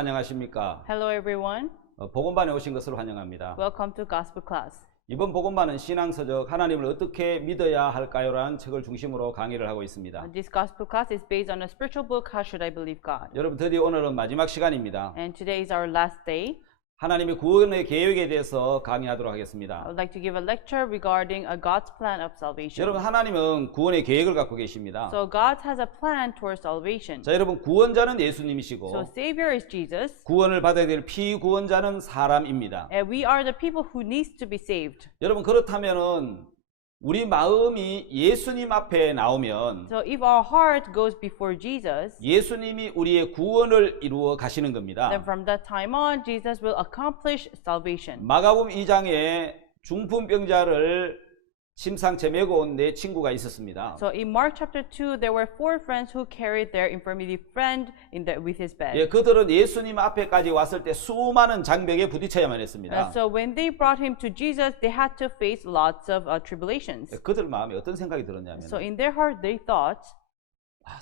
안녕하십니까? Hello everyone. 복음반에 오신 것을 환영합니다. Welcome to Gospel Class. 이번 복음반은 신앙서적 하나님을 어떻게 믿어야 할까요라는 책을 중심으로 강의를 하고 있습니다. This Gospel Class is based on a spiritual book, How Should I Believe God? 여러분 드디어 오늘은 마지막 시간입니다. And today is our last day. 하나님의 구원의 계획에 대해서 강의하도록 하겠습니다. I would like to give a lecture regarding a God's plan of salvation. 여러분 하나님은 구원의 계획을 갖고 계십니다. So God has a plan towards salvation. 자, 여러분 구원자는 예수님이시고 So Savior is Jesus. 구원을 받아야 될 피구원자는 사람입니다. And we are the people who needs to be saved. 여러분 그렇다면은 우리 마음이 예수님 앞에 나오면 So if our heart goes before Jesus, 예수님이 우리의 구원을 이루어 가시는 then 겁니다. from that time on, Jesus will accomplish salvation. 마가복음 2장에 중풍병자를 심상체 메고 온 네 친구가 있었습니다. So in Mark chapter 2, there were 4 friends who carried their infirmity friend with his bed. 예, 그들은 예수님 앞에까지 왔을 때 수많은 장벽에 부딪혀야만 했습니다. So when they brought him to Jesus, they had to face lots of tribulations. 예, 그들 마음에 어떤 생각이 들었냐면 So in their heart, they thought,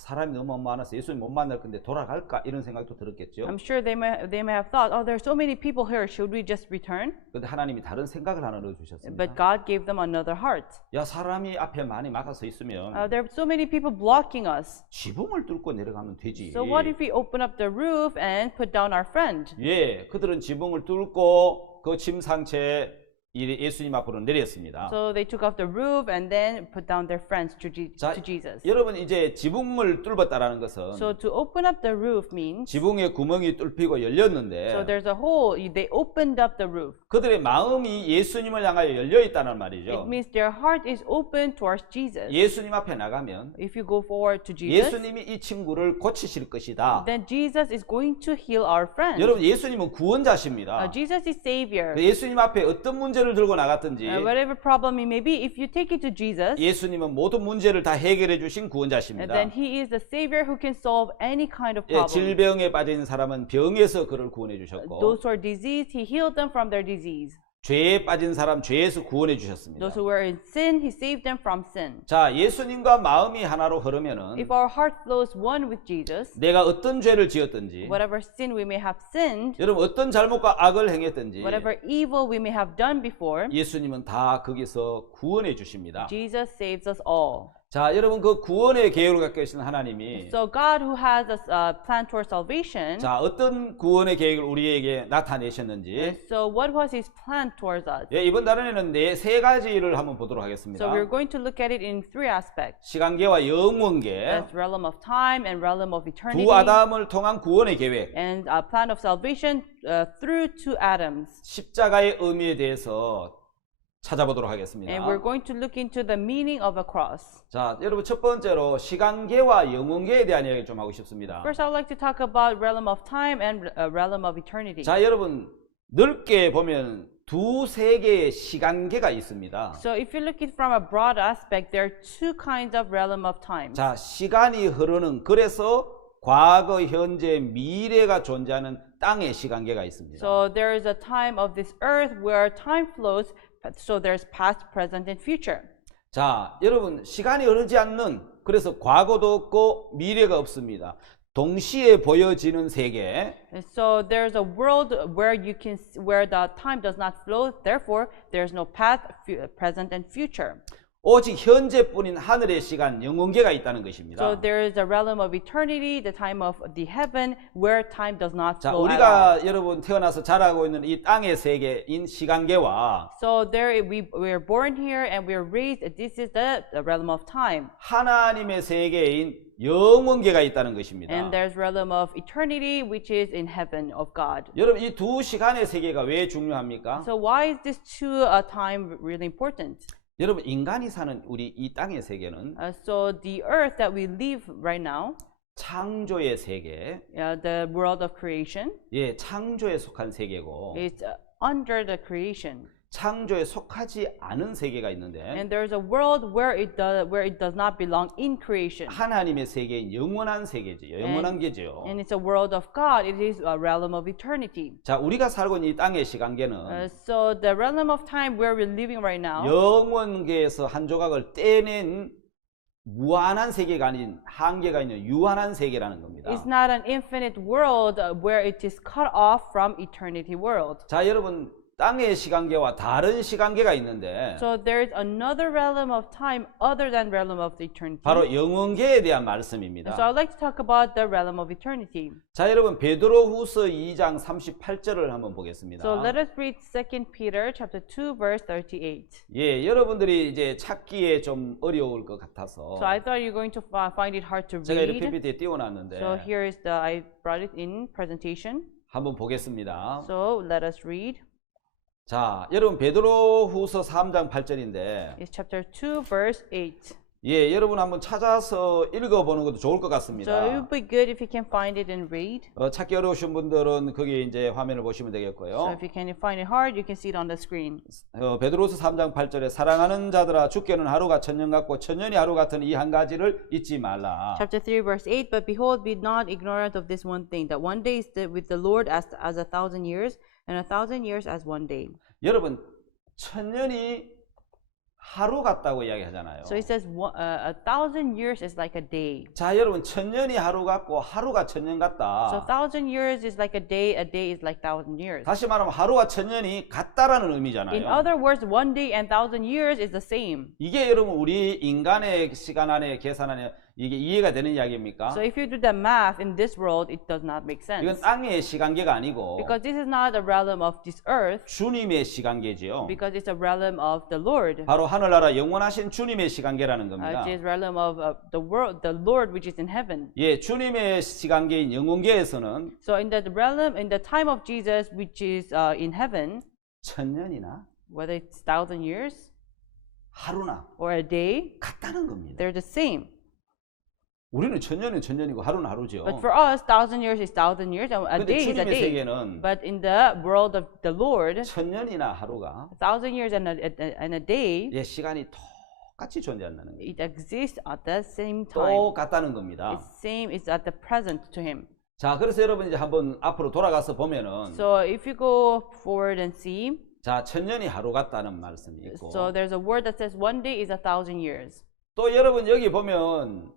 사람이 너무 많아서 예수님 못 만날 건데 돌아갈까 이런 생각도 들었겠죠. I'm sure they may have thought, oh, there's so many people here, should we just return? 그런데 하나님이 다른 생각을 하나 넣어주셨습니다. But God gave them another heart. 야, 사람이 앞에 많이 막아서 있으면 There are so many people blocking us. 지붕을 뚫고 내려가면 되지. So what if we open up the roof and put down our friend? 예, 그들은 지붕을 뚫고 그 침상체에 예수님 앞으로 내렸습니다. So they took off the roof and then put down their friends to 자, Jesus. 여러분 이제 지붕을 뚫었다라는 것은 So to open up the roof means, 지붕에 구멍이 뚫히고 열렸는데 so there's a hole, they opened up the roof. 그들의 마음이 예수님을 향하여 열려 있다는 It 말이죠. means their heart is open towards Jesus. 예수님 앞에 나가면 If you go forward to Jesus, 예수님이 이 친구를 고치실 것이다. then Jesus is going to heal our friend. 여러분 예수님은 구원자십니다. Jesus is Savior. 예수님 앞에 어떤 문제를 들고 나갔든지 Whatever problem it may be, if you take it to Jesus, 예수님은 모든 문제를 다 해결해 주신 구원자십니다. then He is the Savior who can solve any kind of 예, problem. 질병에 빠진 사람은 병에서 그를 구원해 주셨고 Those who are diseased, He healed them from their disease. 죄에 빠진 사람 죄에서 구원해 주셨습니다. Those who were in sin, He saved them from sin. 자, 예수님과 마음이 하나로 흐르면은 If our heart flows one with Jesus, 내가 어떤 죄를 지었든지 whatever sin we may have sinned, 여러분 어떤 잘못과 악을 행했든지 whatever evil we may have done before, 예수님은 다 거기서 구원해 주십니다. Jesus saves us all. 자, 여러분 그 구원의 계획을 갖고 계신 하나님이 So God, who has a plan towards salvation, 자, 어떤 구원의 계획을 우리에게 나타내셨는지 so what was His plan towards us? 예, 이번 단원에는 세 가지를 한번 보도록 하겠습니다. So we're going to look at it in 3 aspects. 시간계와 영원계, That's realm of time and realm of eternity, 두 아담을 통한 구원의 계획, and a plan of salvation through 2 Adams. 십자가의 의미에 대해서 찾아보도록 하겠습니다. And we're going to look into the meaning of a cross. 자, 여러분 첫 번째로 시간계와 영원계에 대한 이야기 좀 하고 싶습니다. First, I would like to talk about realm of time and realm of eternity. 자, 여러분 넓게 보면 두세 개의 시간계가 있습니다. So if you look at it from a broad aspect, there are 2 kinds of realm of time. 자, 시간이 흐르는 그래서 과거, 현재, 미래가 존재하는 땅의 시간계가 있습니다. So there is a time of this earth where time flows, so there's past, present, and future. 자, 여러분 시간이 흐르지 않는 그래서 과거도 없고 미래가 없습니다. 동시에 보여지는 세계. And so there's a world where where the time does not flow, therefore there's no past, present, and future. 오직 현재뿐인 하늘의 시간, 영원계가 있다는 것입니다. So there is a realm of eternity, the time of the heaven, where time does not 자, flow at all. 우리가 여러분 태어나서 자라고 있는 이 땅의 세계인 시간계와 So there we're born here and we're raised. This is the realm of time. 하나님의 세계인 영원계가 있다는 것입니다. And there's realm of eternity, which is in heaven of God. 여러분 이 두 시간의 세계가 왜 중요합니까? So why is this time really important? 여러분 인간이 사는 우리 이 땅의 세계는 So the earth that we live right now, 창조의 세계, the world of creation, 예, 창조에 속한 세계고 is under the creation. 창조에 속하지 않은 세계가 있는데 And there's a world where it does not belong in creation. 하나님의 세계인 영원한 세계지, 영원한 게죠. And it's a world of God. It is a realm of eternity. 자, 우리가 살고 있는 이 땅의 시간계는 So the realm of time where we're living right now, 영원계에서 한 조각을 떼낸 무한한 세계가 아닌 한계가 있는 유한한 세계라는 겁니다. It's not an infinite world where it is cut off from eternity world. 자, 여러분 땅의 시간계와 다른 시간계가 있는데 So there is another realm of time other than realm of the eternity. 바로 영원계에 대한 So 말씀입니다. I'd like to talk about the realm of eternity. 자, 여러분 베드로후서 2장 38절을 한번 보겠습니다. So let us read 2 Peter chapter 2 verse 38. 예, 여러분들이 이제 찾기에 좀 어려울 것 같아서 So I thought you're going to find it hard to 제가 이렇게 read. PPT에 띄워놨는데 So here is I brought it in presentation. 한번 보겠습니다. So let us read. 자, 여러분 베드로후서 3장 8절인데 It's chapter 2 verse 8. 예, 여러분 한번 찾아서 읽어보는 것도 좋을 것 So it 같습니다. would be good if you can find it and read. 찾기 어려우신 분들은 거기 이제 화면을 보시면 So 되겠고요. if you can find it hard, you can see it on the screen. 베드로서 3장 8절에 사랑하는 자들아 주께는 하루가 천년 같고 천년이 하루 같은 이 한 가지를 잊지 말라. Chapter 3 verse 8. But behold, be not ignorant of this one thing, that one day is with the Lord as 1,000 years, and 1,000 years as one day. 여러분 천년이 하루 같다고 이야기하잖아요. So it says 1,000 years is like a day. 자, 여러분 천년이 하루 같고 하루가 천년 So 같다. 1,000 years is like a day is like 1,000 years. 다시 말하면 하루와 천년이 같다라는 In 의미잖아요. other words, one day and 1,000 years is the same. 이게 여러분 우리 인간의 시간 안에 계산 안에 이게 이해가 되는 이야기입니까? So if you do the math in this world, it does not make 이건 sense. 땅의 시간계가 아니고 Because this is not a realm of this earth, 주님의 시간계지요. because it's a realm of the Lord. 바로 하늘나라 영원하신 주님의 시간계라는 겁니다. Which is realm of the world, the Lord which is in heaven. 예, 주님의 시간계인 영원계에서는 So in the realm, in the time of Jesus, which is in heaven, 천년이나 whether it's 1,000 years 하루나 or a day, 같다는 겁니다. they're the same. 우리는 천년은 천년이고 하루는 하루죠. But for us, 1,000 years is 1,000 years, and a 근데 day is a 주님의 day. 세계는 But in the world of the Lord, 천년이나 하루가 1,000 years and a day, 예, 시간이 똑같이 존재한다는 거예요. it exists at the same time. 똑같다는 겁니다. It's same, it's at the present to him. 자, 그래서 여러분 이제 한번 앞으로 돌아가서 보면은 So if you go forward and see, 자, 천년이 하루 같다는 말씀이 있고 so there's a word that says one day is 1,000 years. 또 여러분 여기 보면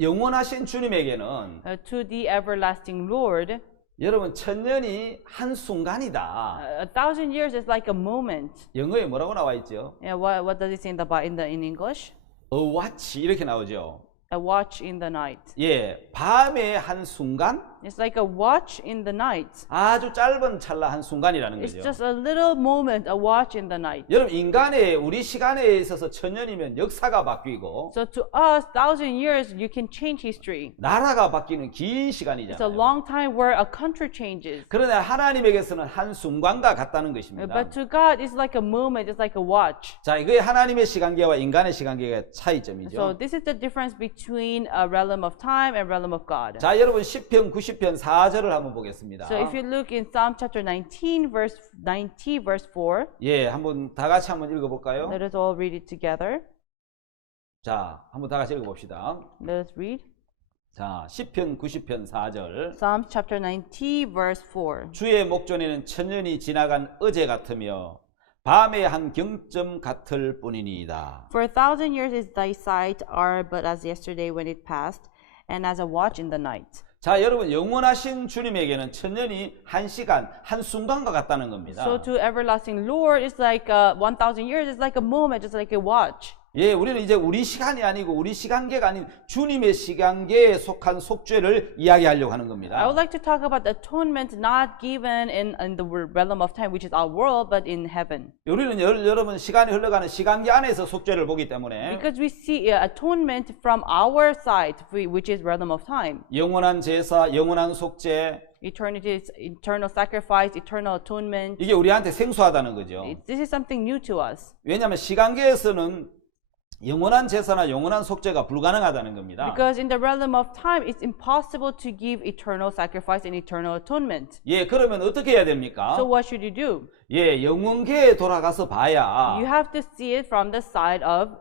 영원하신 주님에게는 To the everlasting Lord, 여러분 천년이 한 순간이다. 1,000 years is like a moment. 영어에 뭐라고 나와 있죠? Yeah, what does it say in in English? A watch 이렇게 나오죠. A watch in the night. 예, 밤의 한 순간, It's like a watch in the night. 아주 짧은 찰나 한 순간이라는 It's 거죠. just a little moment, a watch in the night. 여러분 인간의 우리 시간에 있어서 천년이면 역사가 바뀌고 So to us, 1,000 years, you can change history. 나라가 바뀌는 긴 It's a 시간이잖아요. long time where a country changes. 그러나 하나님에게서는 한 순간과 같다는 것입니다. But to God, it's like a moment, it's like a watch. 자, 이게 하나님의 시간계와 인간의 시간계의 So 차이점이죠. this is the difference between a realm of time and realm of God. 자, 여러분 시편 90편 4절을 한번 보겠습니다. So if you look in Psalm chapter 19, verse 4, 예, 한번 다 같이 한번 읽어볼까요? let us all read it together. 자, 한번 다 같이 읽어봅시다. Let us read. 자, 시편 90편 4절. Psalm chapter 90, verse 4. 주의 목전에는 천년이 지나간 어제 같으며 밤의 한 경점 같을 뿐이니이다. For 1,000 years is thy sight are but as yesterday when it passed, and as a watch in the night. 자, 여러분 영원하신 주님에게는 천년이 한 시간, 한 순간과 같다는 겁니다. So to everlasting Lord, it's like 1,000 years is like a moment, it's like a watch. 예, 우리는 이제 우리 시간이 아니고 우리 시간계가 아닌 주님의 시간계에 속한 속죄를 이야기하려고 하는 I 겁니다. would like to talk about atonement not given in the realm of time, which is our world, but in heaven. 우리는 여러분 시간이 흘러가는 시간계 안에서 속죄를 보기 때문에 Because we see atonement from our side, which is realm of time. 영원한 제사, 영원한 속죄 Eternity is eternal sacrifice, eternal atonement. 이게 우리한테 생소하다는 거죠. This is something new to us. 왜냐하면 시간계에서는 영원한 제사나 영원한 속죄가 불가능하다는 겁니다. Because in the realm of time, it's impossible to give eternal sacrifice and eternal atonement. 예, 그러면 어떻게 해야 됩니까? So what should you do? 예, 영원계에 돌아가서 You 봐야 have to see it from the side of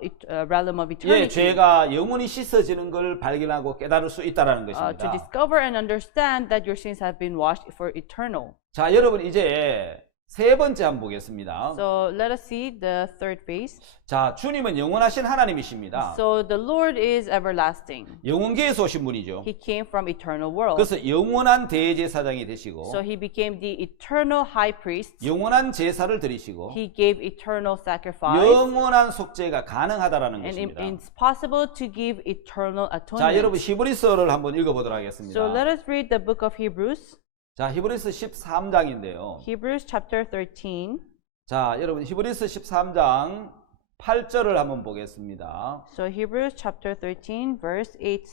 realm of 예, eternity. 죄가 영원히 씻어지는 걸 발견하고 깨달을 수 있다라는 To 것입니다. discover and understand that your sins have been washed for eternal. 자, 여러분 이제 세 번째 한번 보겠습니다. So let us see the third phase. 자, 주님은 영원하신 하나님이십니다. So the Lord is everlasting. 영원계에서 오신 분이죠. He came from eternal world. 그래서 영원한 대제사장이 되시고 So he became the eternal high priest. 영원한 제사를 드리시고 He gave eternal sacrifice. 영원한 속죄가 가능하다라는 And 것입니다. it's possible to give eternal 자, 여러분 atonement. 히브리서를 한번 읽어보도록 하겠습니다. So let us read the book of Hebrews. 자, 히브리서 13장인데요. Hebrews chapter 13. 자, 여러분 히브리서 13장 8절을 한번 보겠습니다. So Hebrews chapter 13 verse 8.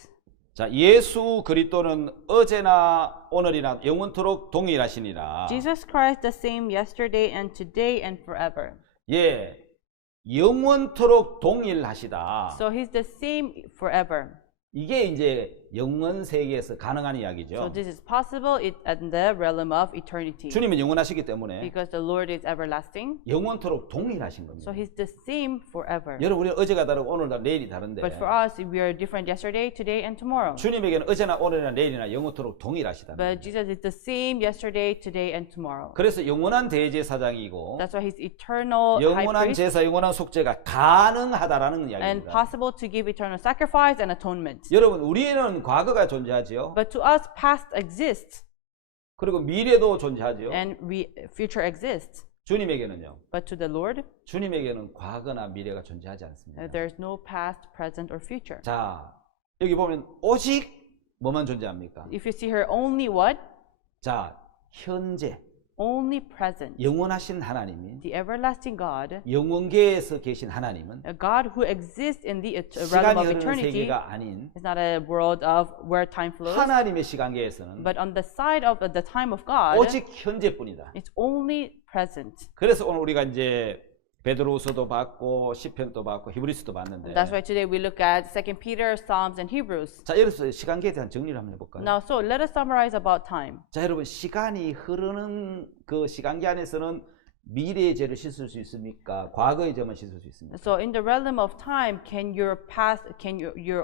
자, 예수 그리스도는 어제나 오늘이나 영원토록 동일하시니라. Jesus Christ the same yesterday and today and forever. 예, 영원토록 동일하시다. So he's the same forever. 이게 이제 영원 세계에서 가능한 So 이야기죠. this is possible in the realm of eternity. 주님은 영원하시기 때문에 Because the Lord is everlasting. 영원토록 동일하신 So 겁니다. he's the same forever. 여러분, 우리 어제가 다르고 오늘 다르고 내일이 다른데 But for us, we are different yesterday, today, and tomorrow. 주님에게는 어제나 오늘이나 내일이나 영원토록 동일하시다. But Jesus is the same yesterday, today, and tomorrow. 그래서 영원한 대제사장이고 That's why he's eternal high 영원한 priest 제사, 영원한 속죄가 가능하다라는 and 이야기입니다. possible to give eternal sacrifice and atonement. 여러분, 우리는 과거가 존재하지요. But to us, past exists 그리고 미래도 존재하지요. and future exists. 주님에게는요. But to the Lord, 주님에게는 과거나 미래가 존재하지 않습니다. there's no past, present, or future. 자, 여기 보면 오직 뭐만 존재합니까? If you see here, only what? 자, 현재 Only present. 영원하신 하나님이 The everlasting God, 영원계에서 계신 하나님은 a God who exists in the realm 시간이 of 흐르는 eternity, 세계가 아닌 is not a world of where time flows, 하나님의 시간계에서는 but on the side of the time of God, 오직 현재뿐이다. it's only present. 그래서 오늘 우리가 이제 베드로서도 봤고 시편도 봤고 히브리서도 봤는데 That's why today we look at 2 Peter, Psalms, and Hebrews. 자, 여기서 시간계에 대한 정리를 한번 해볼까요? Now, so let us summarize about time. 자, 여러분, 시간이 흐르는 그 시간계 안에서는 미래의 죄를 씻을 수 있습니까? 과거의 죄만 씻을 수 있습니까? So in the realm of time, can your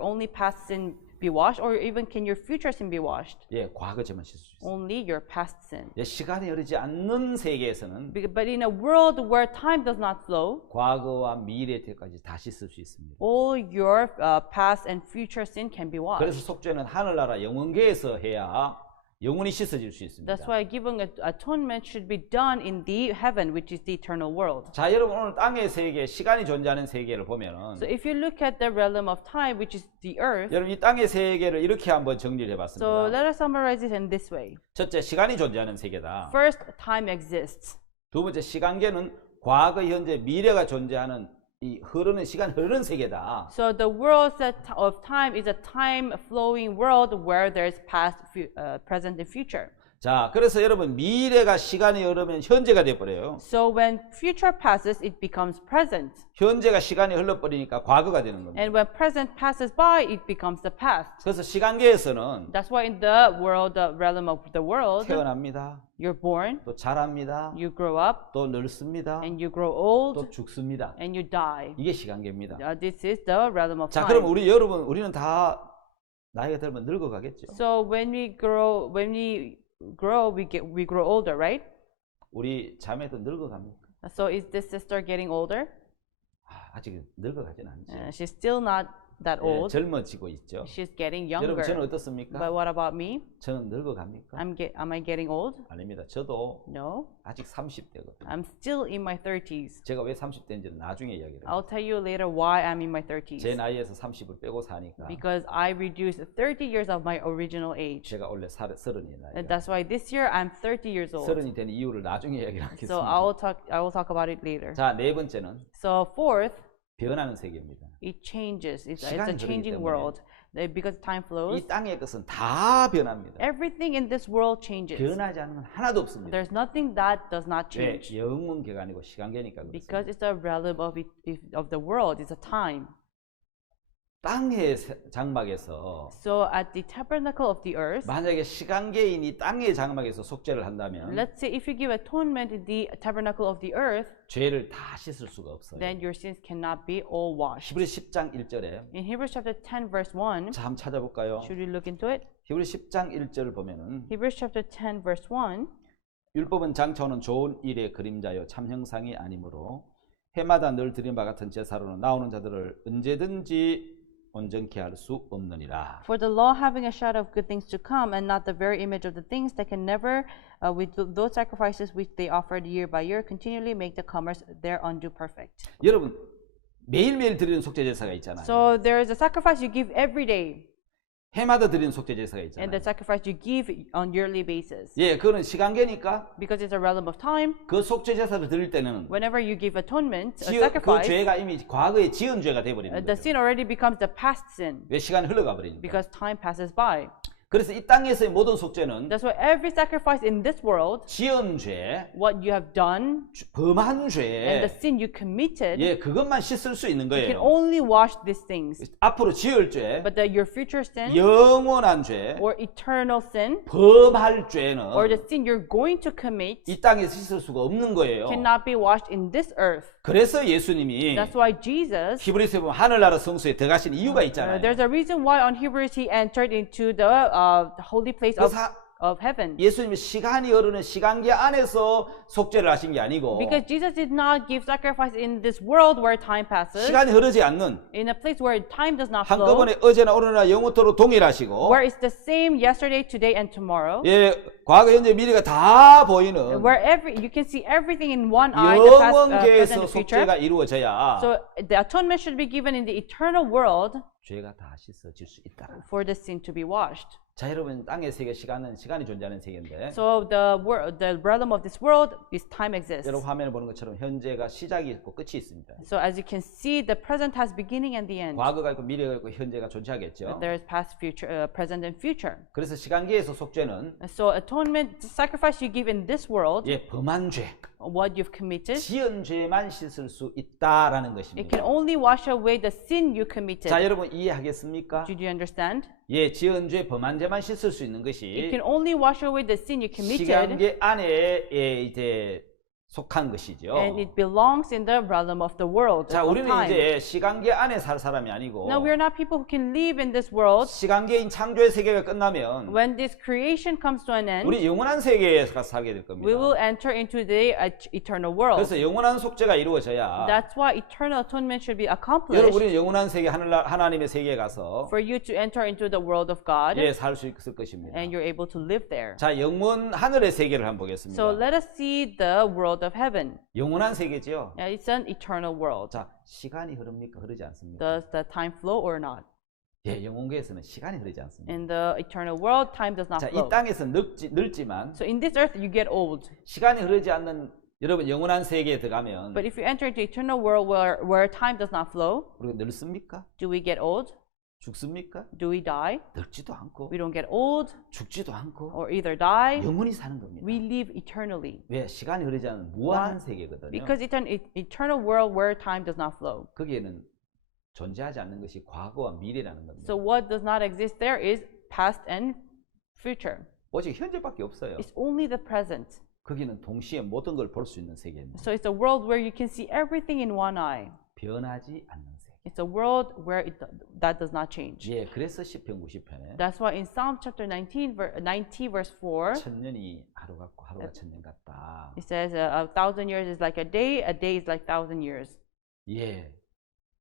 only past sin be washed, or even can your future sin be washed? 예, 과거 죄만 씻을 수 있습니다. Only your past sin. 예, 시간이 흐르지 않는 세계에서는 But in a world where time does not flow, 과거와 미래 죄까지 다 씻을 수 있습니다. all your past and future sin can be washed. 그래서 속죄는 하늘나라 영원계에서 해야 영원히 씻어질 수 있습니다. That's why giving atonement should be done in the heaven, which is the eternal world. 자, 여러분, 오늘 땅의 세계, 시간이 존재하는 세계를 보면은 So if you look at the realm of time, which is the earth, 여러분, 이 땅의 세계를 이렇게 한번 정리를 so 해봤습니다. let us summarize it in this way. 첫째, 시간이 존재하는 세계다. First, time exists. 두 번째, 시간계는 과거, 현재, 미래가 존재하는 이 흐르는 시간 흐르는 세계다. So the world of time is a time-flowing world where there is past, present, and future. 자, 그래서 여러분, 미래가 시간이 흐르면 현재가 돼버려요. So when future passes, it becomes present. 현재가 시간이 흘러버리니까 과거가 되는 겁니다. And when present passes by, it becomes the past. 그래서 시간계에서는 That's why in the world, the realm of the world, 태어납니다. you're born, 또 자랍니다. you grow up, 또 늙습니다. and you grow old, 또 죽습니다. and you die. 이게 시간계입니다. This is the realm of 자, 그럼 time. 우리는 다 나이가 들면 늙어가겠죠. So when we grow, we grow older, right? 우리 자매도 늙어갑니까? So is this sister getting older? 아직 늙어가진 않죠. She's still not that 예, old. 젊어지고 있죠. She's getting 여러분, 저는 younger. 어떻습니까? But what about me? 저는 늙어갑니까? Am I getting old? 아닙니다. 저도 No. 아직 30대거든요. I'm still in my 30s. 제가 왜 30대인지는 나중에 이야기를 해요. I'll tell you later why I'm in my 제 30s. 나이에서 30을 빼고 사니까 Because I reduced 30 years of my original age. 제가 원래 30이 And 나이가 that's why this year I'm 30 years old. 30이 된 이유를 나중에 이야기를 So 하겠습니다. I will talk about it later. 자, 네 번째는 So fourth, 변하는 세계입니다. it changes. It's a 시간이 changing 흐르기 때문에. world. Because time flows, 이 땅의 것은 다 변합니다. everything in this world changes. 변하지 않는 건 하나도 없습니다. There's nothing that does not 왜? change. 영문계가 아니고 시간계니까 Because 그렇습니다. it's a realm of the world. It's a time. 땅의 장막에서 So at the tabernacle of the earth, 만약에 시간계인 이 땅의 장막에서 속죄를 한다면 let's say if you give atonement in the tabernacle of the earth, 죄를 다 씻을 수가 없어요. then your sins cannot be all washed. 히브리 10장 1절에 In Hebrews chapter 10 verse 1, 자, 한번 찾아볼까요? should we look into it? 히브리 10장 1절을 보면은 Hebrews chapter 10 verse 1, 율법은 장차오는 좋은 일의 그림자요 참 형상이 아니므로 해마다 늘 드린 바 같은 제사로는 나오는 자들을 언제든지 온전케 할 수 없느니라. For the law having a shadow of good things to come, and not the very image of the things that can never, with those sacrifices which they offered year by year, continually make the comers their undue perfect. 여러분 매일매일 드리는 속죄 제사가 있잖아요. So there is a sacrifice you give every day, 해마다 드리는 속죄 제사가 and 있잖아요. the sacrifice you give on yearly basis. 예, 그거는 시간계니까 Because it's a realm of time, 그 속죄 제사를 드릴 때는 whenever you give atonement, a 그 sacrifice, 죄가 이미 과거에 지은 죄가 돼 버리는 the 거예요. sin already becomes the past sin 왜 시간이 흘러가 버리니까. because time passes by. 그래서 이 땅에서의 모든 속죄는 That's why every sacrifice in this world, 지은 죄, what you have done, 범한 and 죄, the sin you committed, 예, 그것만 씻을 수 있는 you can 거예요. only wash these things. 앞으로 지을 죄, But your future sin, 영원한 죄, or eternal sin, 범할 or 죄는 the sin you're going to commit, 이 땅에서 씻을 수가 없는 거예요. cannot be washed in this earth. 그래서 예수님이 That's why Jesus, 히브리서에 보면 하늘나라 성소에 들어가신 이유가 있잖아요. there's a reason why on Hebrews he entered into the holy place of heaven. 예수님이 시간이 흐르는 시간계 안에서 속죄를 하신 게 아니고 Because Jesus did not give sacrifice in this world where time passes, 시간이 흐르지 않는 in a place where time does not flow, 한꺼번에 어제나 오늘나 영원토록 동일하시고 where it's the same yesterday, today, and tomorrow, 예, 과거, 현재, 미래가 다 보이는 where you can see everything in one eye, the past, present, 영원계에서 and future. 속죄가 이루어져야 So the atonement should be given in the eternal world 죄가 다 씻어질 수 있다. for the sin to be washed. 자, 여러분, 땅의 세계 시간은 시간이 존재하는 세계인데 So the realm of this world is time exists. 여러분 화면에 보는 것처럼 현재가 시작이 있고 끝이 있습니다. So as you can see, the present has beginning and the end. 과거가 있고 미래가 있고 현재가 존재하겠죠. There is past, future, present, and future. 그래서 시간계에서 속죄는 So atonement, the sacrifice you give in this world, 예, 범한 죄, what you've committed, 지은 죄만 씻을 수 있다라는 it 것입니다. can only wash away the sin you committed. 자, 여러분 이해하겠습니까? Did you understand? 예, 지은 죄, 범한 죄만 씻을 수 있는 It 것이 can only wash away the sin you committed, 시간계 안에 이제 속한 것이죠. and it belongs in the realm of the world 자, of 우리는 time. 이제 시간계 안에 살 사람이 아니고 Now we are not people who can live in this world. 시간계인 창조의 세계가 끝나면 When this creation comes to an end, 우리 영원한 세계에서 가서 살게 될 we will 겁니다. enter into the eternal world. 그래서 영원한 속죄가 이루어져야 That's why eternal atonement should be 여러분 accomplished 우리는 영원한 세계 하나님의 세계에 가서 for you to enter into the world of God, 예, 살 수 있을 것입니다. and you're able to live there. 자, 영원 하늘의 세계를 한번 보겠습니다. So let us see the world of heaven. 영원한 세계죠. It's an eternal world. 자, 시간이 흐릅니까? 흐르지 않습니까? Does the time flow or not? 예, 영혼계에서는 시간이 흐르지 않습니다. In the eternal world, time does not 자, flow. 이 땅에서 늙지만 So in this earth, you get old. 시간이 흐르지 않는 여러분 영원한 세계에 들어가면 But if you enter into eternal world where time does not flow, 우리가 늙습니까? do we get old? 죽습니까? Do we die? 늙지도 않고 We don't get old 죽지도 않고 or either die. 영원히 사는 겁니다. We live eternally. 왜? 시간이 흐르지 않는 무한한 세계거든요. Because it's an eternal world where time does not flow. 거기에는 존재하지 않는 것이 과거와 미래라는 겁니다. So what does not exist there is past and future. 오직 현재밖에 없어요. It's only the present. 거기는 동시에 모든 걸 볼 수 있는 세계입니다. So it's a world where you can see everything in one eye. 변하지 않는 세계. It's a world where that does not change. 예, 그래서 시편 90편에 That's why in Psalm chapter 90 verse 4, 천년이 하루 같고 하루가 천년 같다. it says 1,000 years is like a day is like 1,000 years. 예,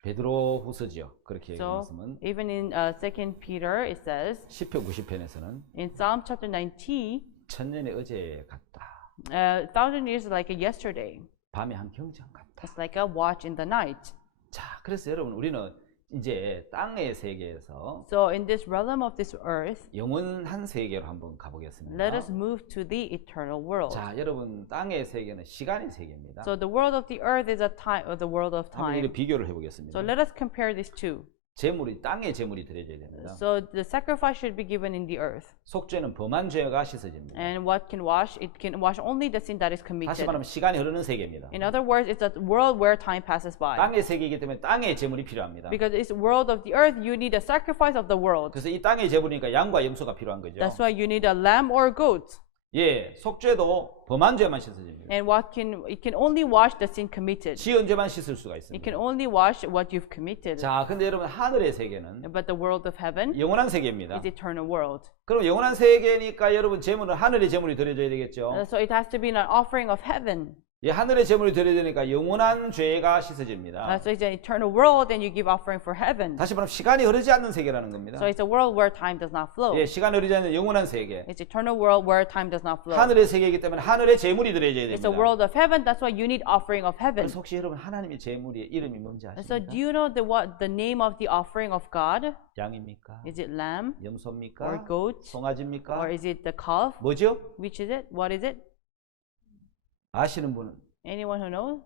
베드로 후서지요. 그렇게 So 얘기하면 even in 2 Peter it says, 시편 90편에서는 in Psalm chapter 90, 천년의 어제 같다. 1,000 years is like a yesterday. 밤에 한 경전 같다. It's like a watch in the night. 자, 그래서 여러분 우리는 이제 땅의 세계에서 So in this realm of this earth, 영원한 세계로 한번 가보겠습니다. let us move to the eternal world. 자, 여러분 땅의 세계는 시간의 세계입니다. So the world of the earth is the world of 한번 time. 이렇게 비교를 해보겠습니다. So let us compare these two. 재물이 땅의 재물이 드려져야 됩니다. So the sacrifice should be given in the earth. 속죄는 범한 죄가 씻어집니다. And what can wash? It can wash only the sin that is 다시 committed. 말하면 시간이 흐르는 세계입니다. In other words, it's a world where time passes by. 땅의 세계이기 때문에 땅의 재물이 필요합니다. Because it's world of the earth, you need a sacrifice of the world. 그래서 이 땅의 재물이니까 양과 염소가 필요한 거죠. That's why you need a lamb or goat. 예, 속죄도 범한 죄만 씻어집니다. And it can only wash the sin committed. 지은 죄만 씻을 수가 It 있습니다. can only wash what you've committed. 자, 근데 여러분 하늘의 세계는 But the world of heaven 영원한 세계입니다. is eternal world. 그럼 영원한 세계니까 여러분 제물은 하늘의 제물이 드려져야 되겠죠. So it has to be an offering of heaven. 예, 하늘의 제물이 드려야 되니까 영원한 죄가 씻어집니다. So it's an eternal world, and you give offering for heaven. 다시 말하면 시간이 흐르지 않는 세계라는 겁니다. So it's a world where time does not flow. 예, 시간이 흐르지 않는 영원한 세계. It's eternal world where time does not flow. 하늘의 세계이기 때문에 하늘의 제물이 드려져야 It's a 됩니다. world of heaven. That's why you need offering of heaven. 그래서 혹시 여러분 하나님의 제물의 이름이 뭔지 So 아십니까? do you know what the name of the offering of God? 양입니까? Is it lamb 염소입니까? or goat 송아지입니까? or is it the calf? 뭐죠? Which is it? What is it? 아시는 분은 Anyone who knows?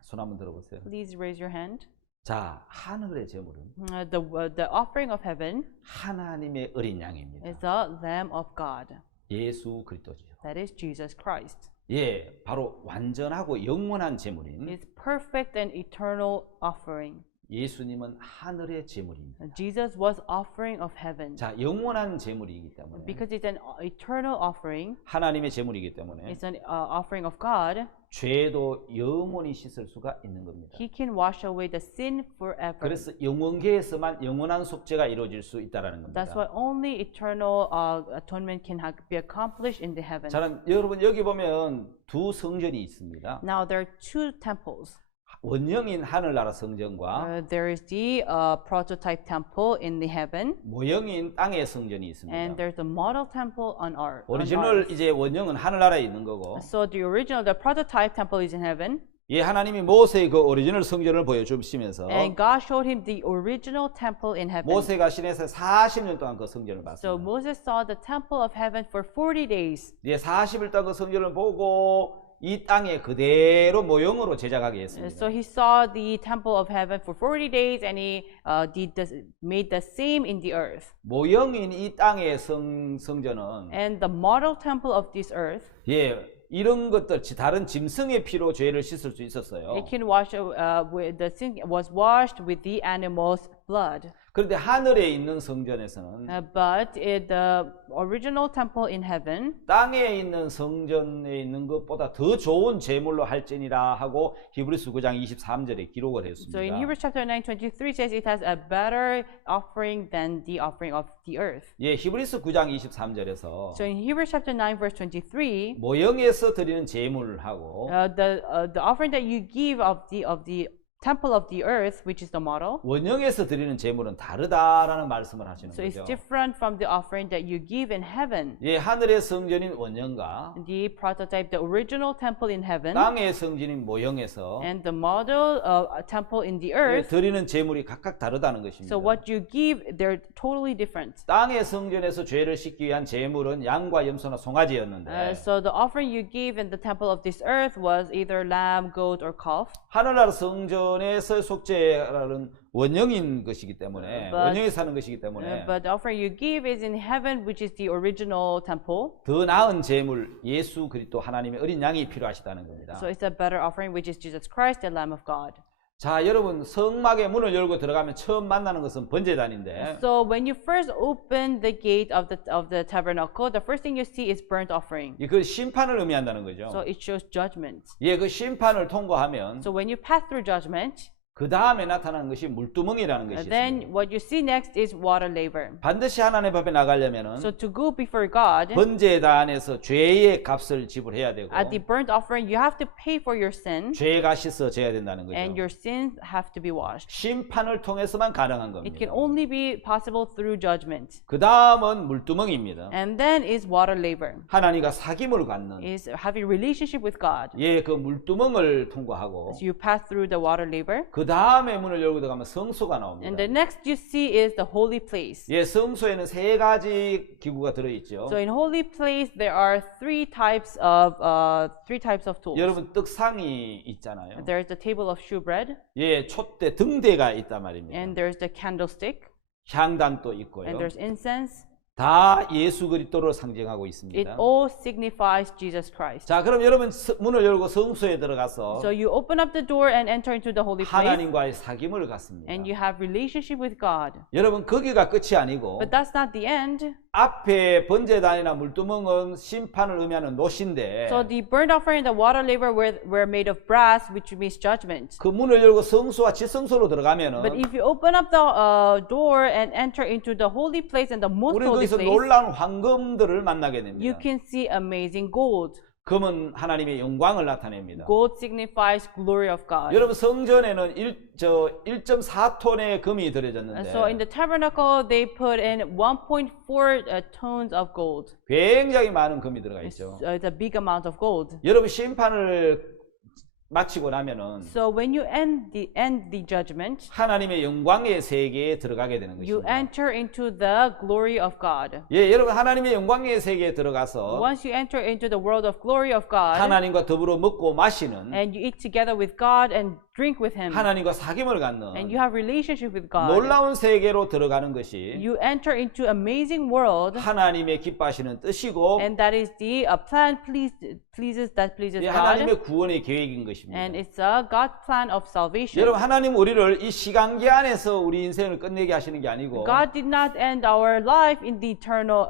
손 한번 들어보세요. Please raise your hand. 자, 하늘의 제물은 The offering of heaven 하나님의 어린 양입니다. is the Lamb of God. 예수 그리스도지요. That is Jesus Christ. 예, 바로 완전하고 영원한 제물인 It's perfect and eternal offering. 예수님은 하늘의 제물입니다. Jesus was offering of heaven. 자, 영원한 제물이기 때문에 Because it's an eternal offering, 하나님의 제물이기 때문에 it's an offering of God, 죄도 영원히 씻을 수가 있는 겁니다. He can wash away the sin forever. 그래서 영원계에서만 영원한 속죄가 이루어질 수 있다라는 겁니다. That's why only eternal atonement can be accomplished in the heaven. 자, 여러분 여기 보면 두 성전이 있습니다. Now there are two temples. 원형인 하늘나라 성전과 There is the prototype temple in the heaven, 모형인 땅의 성전이 있습니다. and there's the model temple on earth. 오리지널 이제 원형은 하늘나라에 있는 거고, So the prototype temple is in heaven, 예, 하나님이 모세의 그 오리지널 성전을 보여주시면서 and God showed him the original temple in heaven. 모세가 시내에서 40년 동안 그 성전을 So 봤습니다. Moses saw the temple of heaven for 40 days. 예, 40일 동안 그 성전을 보고 이 땅에 그대로 모형으로 제작하게 했습니다. So he saw the temple of heaven for 40 days, and he made the same in the earth. 모형인 이 땅의 성전은 And the model temple of this earth, 예, 이런 것들 다른 짐승의 피로 죄를 씻을 수 있었어요. it can wash the sin was washed with the animal's blood. 그런데 하늘에 있는 성전에서는 But the original temple in heaven, 땅에 있는 성전에 있는 것보다 더 좋은 제물로 할지니라 하고 히브리서 9장 23절에 기록을 so in 했습니다. Hebrews chapter 9:23 says it has a better offering than the offering of the earth. 예, 히브리서 9장 23절에서 So in Hebrews chapter 9 verse 23, 모형에서 드리는 제물하고 the offering that you give of the temple of the earth, which is the model, 원형에서 드리는 제물은 다르다라는 말씀을 하시는 so it's 거죠. different from the offering that you give in heaven. 예, 하늘의 성전인 원형과 The prototype, the original temple in heaven, 땅의 성전인 모형에서 and the model temple in the 예, earth. 드리는 제물이 각각 다르다는 것입니다. So what you give, they're totally different. 땅의 성전에서 죄를 씻기 위한 제물은 양과 염소나 송아지였는데 So the offering you give in the temple of this earth was either lamb, goat, or calf. 하늘나라 성전에서 속죄라는 원형인 것이기 때문에 But- 원형에서 하는 것이기 때문에 But the offering you give is in heaven, which is the original temple. 더 나은 제물 예수 그리스도 하나님의 어린 양이 필요하시다는 겁니다. So it's a better offering, which is Jesus Christ, the Lamb of God. 자, 여러분 성막의 문을 열고 들어가면 처음 만나는 것은 번제단인데 So when you first open the gate of the tabernacle, the first thing you see is burnt offering. 그 심판을 의미한다는 거죠. So it shows judgment. 예, 그 심판을 통과하면 So when you pass through judgment, 그 다음에 나타나는 것이 물두멍이라는 것이 then 있습니다. what you see next is water laver. 반드시 하나님 앞에 나가려면은 So to go before God, 번제단에서 죄의 값을 지불해야 되고 at the burnt offering, you have to pay for your sin, 죄가 씻어져야 된다는 거죠. and your sins have to be washed. 심판을 통해서만 가능한 It can 겁니다. only be possible through judgment. 그 다음은 물두멍입니다. And then is water laver, 하나님과 사귐을 갖는 is having relationship with God. 예, 그 물두멍을 통과하고 So you pass through the water laver. 그 다음에 문을 열고 들어가면 성소가 나옵니다. And the next you see is the holy place. 예, 성소에는 세 가지 기구가 들어있죠. So in holy place there are three types of tools. 여러분 떡상이 있잖아요. There's the table of shewbread, 예, 촛대 등대가 있단 말입니다. and there's the candlestick, 향단도 있고요. and there's incense. 다 예수 그리스도를 상징하고 It 있습니다. all signifies Jesus Christ. 자, 그럼 여러분 문을 열고 성소에 들어가서 So you open up the door and enter into the holy place, 하나님과의 사귐을 갖습니다. and you have relationship with God. 여러분 거기가 끝이 아니고 But that's not the end. 앞에 번제단이나 물두멍은 심판을 의미하는 노신데 So the burnt offering and the water laver were made of brass, which means judgment. 그 문을 열고 성소와 지성소로 들어가면은 But if you open up the door and enter into the holy place and the most 우리 holy 거기서 place, 놀라운 황금들을 만나게 you 됩니다. can see amazing gold. 금은 하나님의 영광을 나타냅니다. Gold signifies glory of God. 여러분 성전에는 1.4톤의 금이 And 들여졌는데 so in the tabernacle, they put in 1.4 tons of gold. 굉장히 많은 금이 들어가 있죠. It's a big amount of gold. 여러분 심판을 마치고 나면은 So when you end the judgment, 하나님의 영광의 세계에 들어가게 되는 you 것입니다. enter into the glory of God. 예, 여러분 하나님의 영광의 세계에 들어가서 Once you enter into the world of glory of God, 하나님과 더불어 먹고 마시는 and you eat together with God and drink with Him, 하나님과 사귐을 and 갖는 you have relationship with God, 놀라운 세계로 들어가는 것이 you enter into amazing world, 하나님의 기뻐하시는 뜻이고 and that is the plan pleases 예, God, 하나님의 구원의 계획인 것입니다. and it's a God's plan of salvation. 여러분 하나님 우리를 이 시간계 안에서 우리 인생을 끝내게 하시는 게 아니고 God did not end our life in the eternal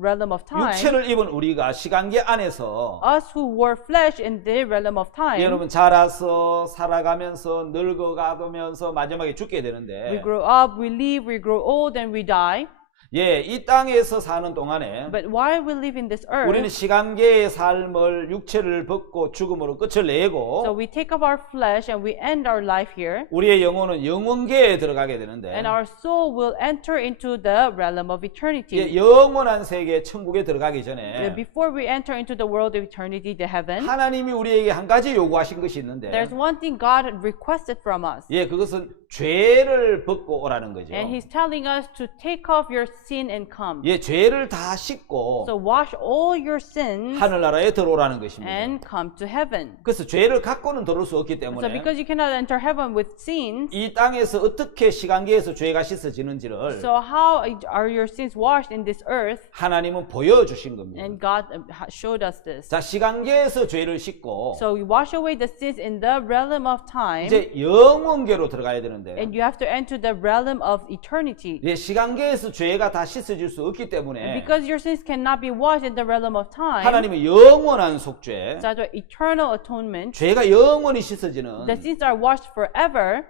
realm of time. 육체를 입은 우리가 시간계 안에서 Us who were flesh in the realm of time, 여러분 자라서 살아가면서 늙어가면서 마지막에 죽게 we 되는데 grow up, we live, we grow old, and we die. 예, 이 땅에서 사는 동안에 But while we live in this 우리는 earth, 시간계의 삶을 육체를 벗고 죽음으로 끝을 so 내고 we take up our flesh and we end our life here, 우리의 영혼은 영원계에 들어가게 되는데 and our soul will enter into the realm of 예, eternity. 영원한 세계 천국에 들어가기 전에 Before we enter into the world of eternity, the heaven, 하나님이 우리에게 한 가지 요구하신 것이 있는데 there's one thing God requested from us, 예, 그것은 죄를 벗고 오라는 거죠. and He's telling us to take off your sin and come. 예, 죄를 다 씻고 So wash all your sins 하늘나라에 들어오라는 것입니다. and come to heaven. 그래서 죄를 갖고는 들어올 수 없기 So 때문에 because you cannot enter heaven with sins, 이 땅에서 어떻게 시간계에서 죄가 씻어지는지를 so how are your sins washed in this earth? 하나님은 보여주신 겁니다. And God showed us this. 자, 시간계에서 죄를 씻고 So you wash away the sins in the realm of time, 이제 영원계로 들어가야 되는데 and you have to enter the realm of eternity. 예, 시간계에서 죄가 다 씻어질 수 없기 때문에 Because your sins cannot be washed in the realm of time, 하나님의 영원한 속죄, such an eternal atonement, 죄가 영원히 씻어지는 the sins are washed forever.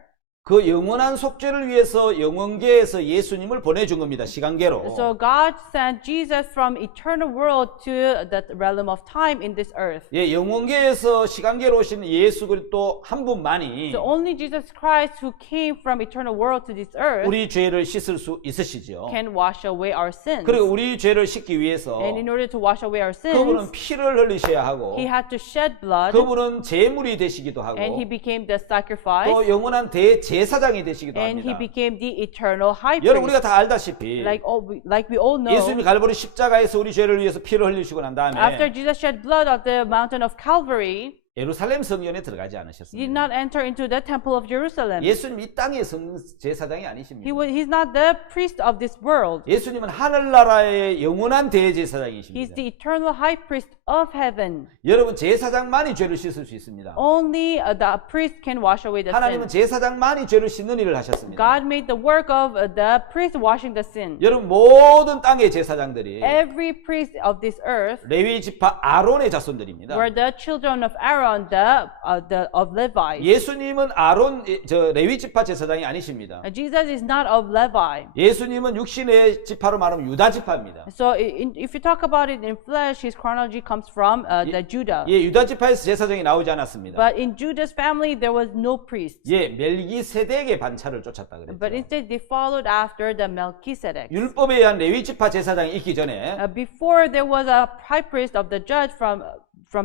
그 영원한 속죄를 위해서 영원계에서 예수님을 보내준 겁니다. 시간계로. So God sent Jesus from eternal world to the realm of time in this earth. 예, 영원계에서 시간계로 오신 예수 그리스도 한 분만이 So only Jesus Christ who came from eternal world to this earth 우리 죄를 씻을 수 있으시죠. can wash away our sins. 그리고 우리 죄를 씻기 위해서 And in order to wash away our 그분은 sins, 피를 흘리셔야 하고 He had to shed blood, 그분은 제물이 되시기도 and He 하고 became the sacrifice, 또 영원한 대제사장이 되시기도 and He 합니다. became the eternal high 여러분 우리가 priest. 다 알다시피 Like we all know, 예수님이 갈보리 십자가에서 우리 죄를 위해서 피를 흘리시고 난 after 다음에 Jesus shed blood at the mountain of Calvary, 예루살렘 성전에 들어가지 He did 않으셨습니다. not enter into the temple of Jerusalem. 예수님 이 땅의 제사장이 아니십니다. He's not the priest of this world. 예수님은 하늘나라의 영원한 He's 대제사장이십니다. the eternal high priest of heaven. 여러분 제사장만이 죄를 씻을 수 있습니다. Only the priest can wash away the 하나님은 sin. 제사장만이 죄를 씻는 일을 하셨습니다. God made the work of the priest washing the sin. 여러분 모든 땅의 제사장들이 Every priest of this earth 레위 지파 아론의 자손들입니다. were the children of Aaron, of Levi. 예수님은 레위 지파 제사장이 아니십니다. Jesus is not of Levi. 예수님은 육신의 지파로 말하면 유다 지파입니다. So if you talk about it in flesh, his chronology comes from the Judah. 예, 유다 지파에서 제사장이 나오지 않았습니다. But in Judah's family, there was no priest. 예, 멜기세덱의 반차를 쫓았다 But 그랬죠. instead, they followed after the Melchizedek. 율법에 의한 레위 지파 제사장이 있기 전에 Before there was a high priest of the judge from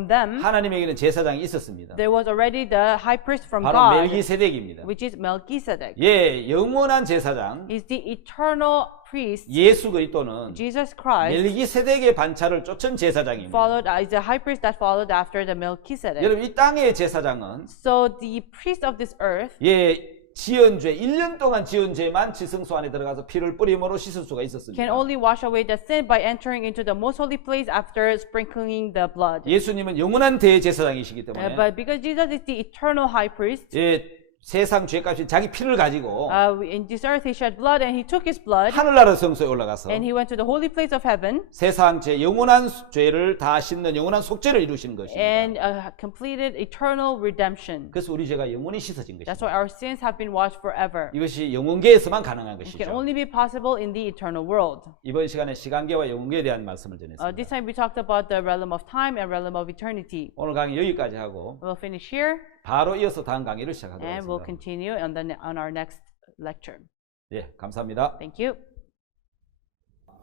them, 하나님에게는 제사장이 있었습니다. there was already the high priest from 바로 God, 멜기세덱입니다. which is Melchizedek. 예, 영원한 제사장 He's the eternal priest, 예수 그리스도는 Jesus Christ, 멜기세덱의 반차를 쫓은 제사장입니다. is a high priest that followed after the Melchizedek. 여러분 이 땅의 제사장은 So the priest of this earth 예, 지은 죄 1년 동안 지은 죄만 지성소 안에 들어가서 피를 뿌림으로 씻을 수가 있었습니다. can only wash away the sin by entering into the most holy place after sprinkling the blood. 예수님은 영원한 대제사장이시기 때문에 But because Jesus is the eternal high priest, 예, 세상 죄값이 자기 피를 가지고 In this earth, he shed blood, and he took his blood, 하늘나라 성소에 올라가서 and he went to the holy place of heaven, 세상 죄 영원한 죄를 다 씻는 영원한 속죄를 이루신 것입니다. and completed eternal redemption. 그래서 우리 죄가 영원히 씻어진 That's 것입니다. why our sins have been washed forever. 이것이 영원계에서만 가능한 It can 것이죠. only be possible in the eternal world. 이번 시간에 시간계와 영원계에 대한 말씀을 전했습니다. This time we talked about the realm of time and realm of eternity. 오늘 강의 여기까지 하고 We'll finish here, 바로 이어서 다음 강의를 시작하도록 and we'll 하겠습니다. continue on our next lecture. 예, 감사합니다. Thank you.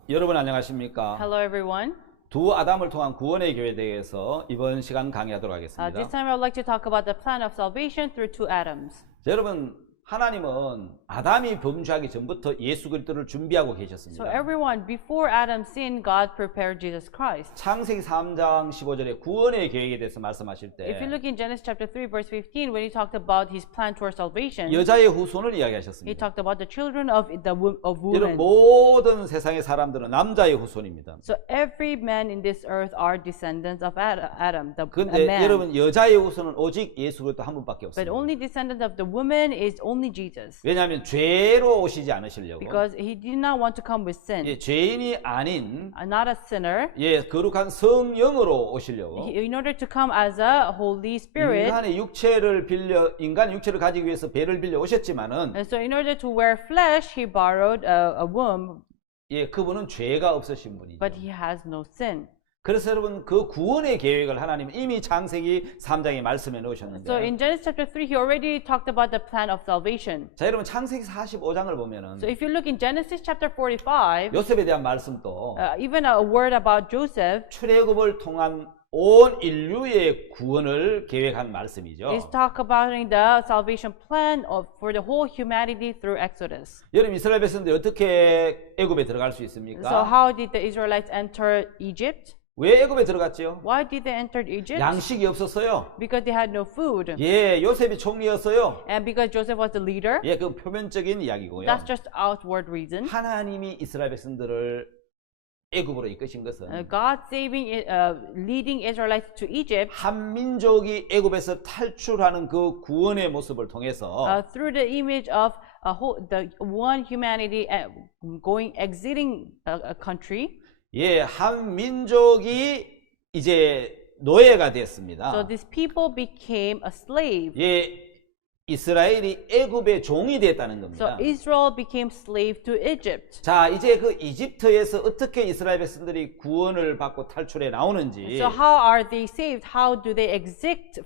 여러분 안녕하십니까? Hello, everyone. 두 아담을 통한 구원의 교회에 대해서 이번 시간 강의하도록 하겠습니다. This time I would like to talk about the plan of salvation through two Adams. 자, 여러분 하나님은 아담이 범죄하기 전부터 예수 그리스도를 준비하고 So 계셨습니다. everyone, before Adam sinned, God prepared Jesus Christ. 창세기 3장 15절에 구원의 계획에 대해서 말씀하실 If you 때 look in Genesis chapter 3, verse 15, when he talked about his plan towards salvation, 여자의 후손을 he 이야기하셨습니다. talked about the children of 여러분 women. 모든 세상의 사람들은 남자의 후손입니다. So every man in this earth are descendants of Adam, a 그런데 man. 여러분 여자의 후손은 오직 예수 그리스도 한 분밖에 But 없습니다. only descendant of the woman is only Jesus. 왜냐하면 죄로 오시지 않으시려고. Because he did not want to come with sin. 예, 죄인이 아닌 Not a sinner. 예, 거룩한 성령으로 오시려고. In order to come as a Holy Spirit. 인간의 육체를 가지기 위해서 배를 빌려 오셨지만은 And so in order to wear flesh, he borrowed a womb, 예, 그분은 죄가 없으신 분이죠. but he has no sin. 그래서 여러분 그 구원의 계획을 하나님은 이미 창세기 3장에 말씀해 So 놓으셨는데 in Genesis chapter 3, he already talked about the plan of salvation. 자, 여러분 창세기 45장을 보면은 So if you look in Genesis chapter 45, 요셉에 대한 말씀도 even a word about Joseph 출애굽을 통한 온 인류의 구원을 계획한 말씀이죠. is talk about the salvation plan for the whole humanity through Exodus. 여러분 이스라엘 백성들이 어떻게 애굽에 들어갈 수 있습니까? So how did the Israelites enter Egypt? 왜 애굽에 들어갔지요? Why did they enter Egypt? 양식이 없었어요. Because they had no food. 예, 요셉이 총리였어요. And because Joseph was the leader. 예, 그 표면적인 이야기고요. That's just outward reason. 하나님이 이스라엘 백성들을 애굽으로 이끄신 것은 God leading Israelites to Egypt 한 민족이 애굽에서 탈출하는 그 구원의 모습을 통해서 through the image of the one humanity exiting a country. 예, 한 민족이 이제 노예가 됐습니다. So these people became a slave. 예, 이스라엘이 애굽의 종이 됐다는 So 겁니다. Israel became slave to Egypt. 자, 이제 그 이집트에서 어떻게 이스라엘 백성들이 구원을 받고 탈출해 나오는지. So how are they saved? How do they exit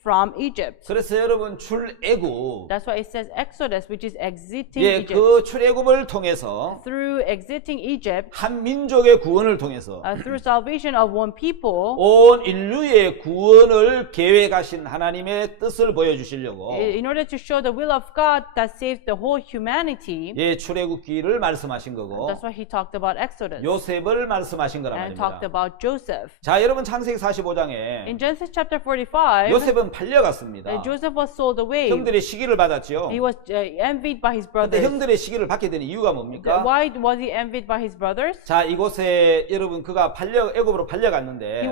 from Egypt? 그래서 여러분 출애굽, That's why it says Exodus, which is exiting 예, Egypt. 그 출애굽을 통해서 Through exiting Egypt, 한 민족의 구원을 통해서 through salvation of one people, 온 인류의 구원을 계획하신 하나님의 뜻을 보여주시려고 in order to show the will of God that saves the whole humanity. 예, 출애굽기를 말씀하신 거고 That's why he talked about Exodus 요셉을 말씀하신 거란 and talked 말입니다. about Joseph. 자, 여러분 창세기 In 45장에 Genesis chapter 45, 요셉은 팔려갔습니다. Joseph was sold away. 형들의 시기를 받았죠. He was envied by his 근데 brothers. 형들의 시기를 받게 되는 이유가 뭡니까? Why was he envied by his brothers? 자, 이곳에 여러분 그가 애굽으로 팔려갔는데 He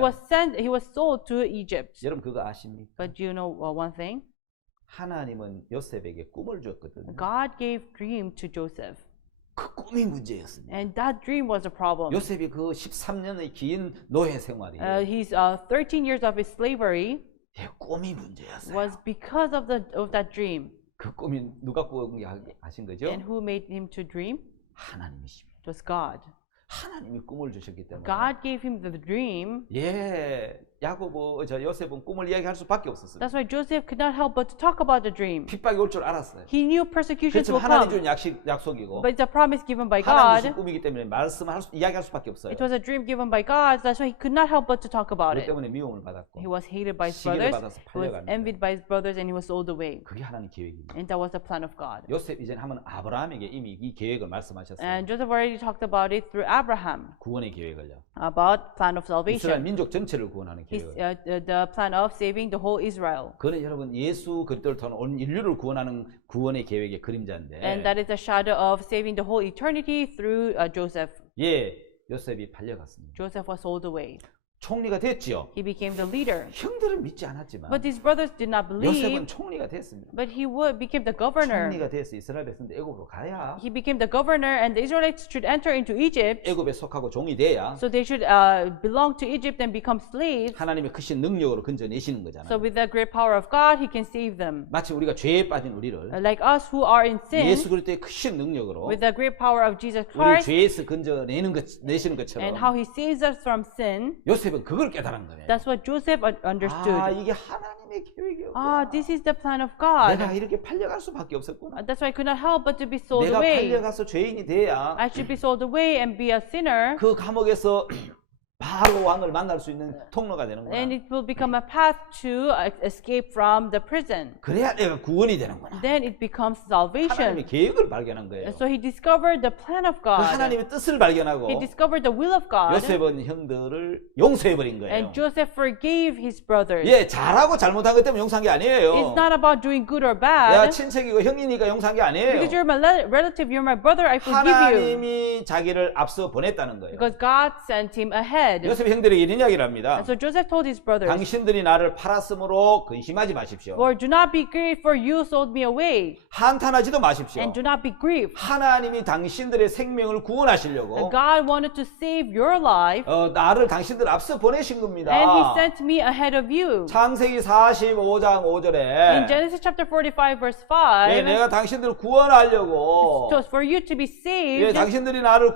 was sold to Egypt. 여러분 그거 아십니까? But do you know one thing? 하나님은 요셉에게 꿈을 줬거든요. God gave dream to Joseph. 그 꿈이 문제였습니다. And that dream was a problem. 요셉이 그 13년의 긴 노예 생활이에요. His 13 years of his slavery 예, 꿈이 문제였어요. was because of that dream. 그 꿈이 누가 꾸게 하신 거죠? And who made him to dream? 하나님이십니다. It was God. 하나님이 꿈을 주셨기 때문에 God gave him the dream. 예, 요셉은 꿈을 이야기할 수밖에 없었어요. That's why Joseph could not help but to talk about the dream. 핍박이 올 줄 알았어요. He knew persecutions 그렇지만 will 하나님 come. 준 약속이고 But it's a promise given by 하나님 주신 God. 꿈이기 때문에 이야기할 수밖에 없어요. It was a dream given by God. That's why he could not help but to talk about 그렇기 it. 때문에 미움을 받았고 He was hated by his 시기를 brothers. 받아서 He was 팔려갔는데 envied by his brothers, and he was sold away. 그게 하나님 계획입니다. And that was the plan of God. 요셉 이제 하면 아브라함에게 이미 이 계획을 말씀하셨어요. And Joseph already talked about it through Abraham, 구원의 계획을요. about plan of 이스라엘 salvation. 민족 전체를 구원하는 His, 계획을. the plan of saving the whole Israel. 그는 여러분 예수 그리스도를 통한 온 인류를 구원하는 구원의 계획의 And 그림자인데 that is a shadow of saving the whole eternity through Joseph. 예, 요셉이 팔려갔습니다. Joseph was sold away. 총리가 됐지요. He became the leader. 형들은 믿지 않았지만 But his brothers did not believe. 요셉은 총리가 됐습니다. But he became the governor. 총리가 돼서 이스라엘 백성들 애굽으로 가야 He became the governor, and the Israelites should enter into Egypt. 애굽에 속하고 종이 돼야 So they should belong to Egypt and become slaves. 하나님의 크신 능력으로 건져내시는 So 거잖아요. with the great power of God, He can save them. 마치 우리가 죄에 빠진 우리를 Like us who are in sin, 예수 그리스도의 크신 능력으로 with the great power of Jesus 우리를 Christ, 죄에서 내시는 and 것처럼 how He saves us from sin. 요셉은 그걸 깨달은 거예요. That's what Joseph 아, understood. 이게 하나님의 계획이었구나. Ah, this is the plan of God. 내가 이렇게 팔려갈 수밖에 없었구나. That's why I could not help but to be sold 내가 away. 팔려가서 죄인이 돼야 I should be sold away and be a sinner, 그 감옥에서 바로 왕을 만날 수 있는 통로가 되는구나. and it will become a path to escape from the prison. 그래야 내가 구원이 되는구나. Then it becomes 하나님의 salvation. 계획을 발견한 거예요. And so he discovered the plan of 그 God. 하나님의 뜻을 발견하고 He discovered the will of God. 요셉은 형들을 용서해버린 거예요. And Joseph forgave his brothers. 예, 잘하고 잘못한 것 때문에 용서한 게 아니에요. It's not about doing good or 내가 bad. 친척이고 형이니까 용서한 게 아니에요. Because you're my relative, you're my brother, I forgive you. 하나님이 자기를 앞서 보냈다는 거예요. Because God sent him ahead. 요셉 형들에게 이런 이야기를 합니다. And so Joseph told his brothers, 당신들이 나를 팔았으므로 근심하지 마십시오. Lord, do not be grieved, for you sold me away. 한탄하지도 마십시오. And do not be grieved. 하나님이 당신들의 생명을 구원하시려고 And God wanted to save your life, 나를 당신들 앞서 보내신 겁니다. and He sent me ahead of you. 창세기 45장 5절에 In Genesis chapter 45, verse 5, 예, 내가 당신들을 구원하려고 so for you to be 예, saved, 당신들이 나를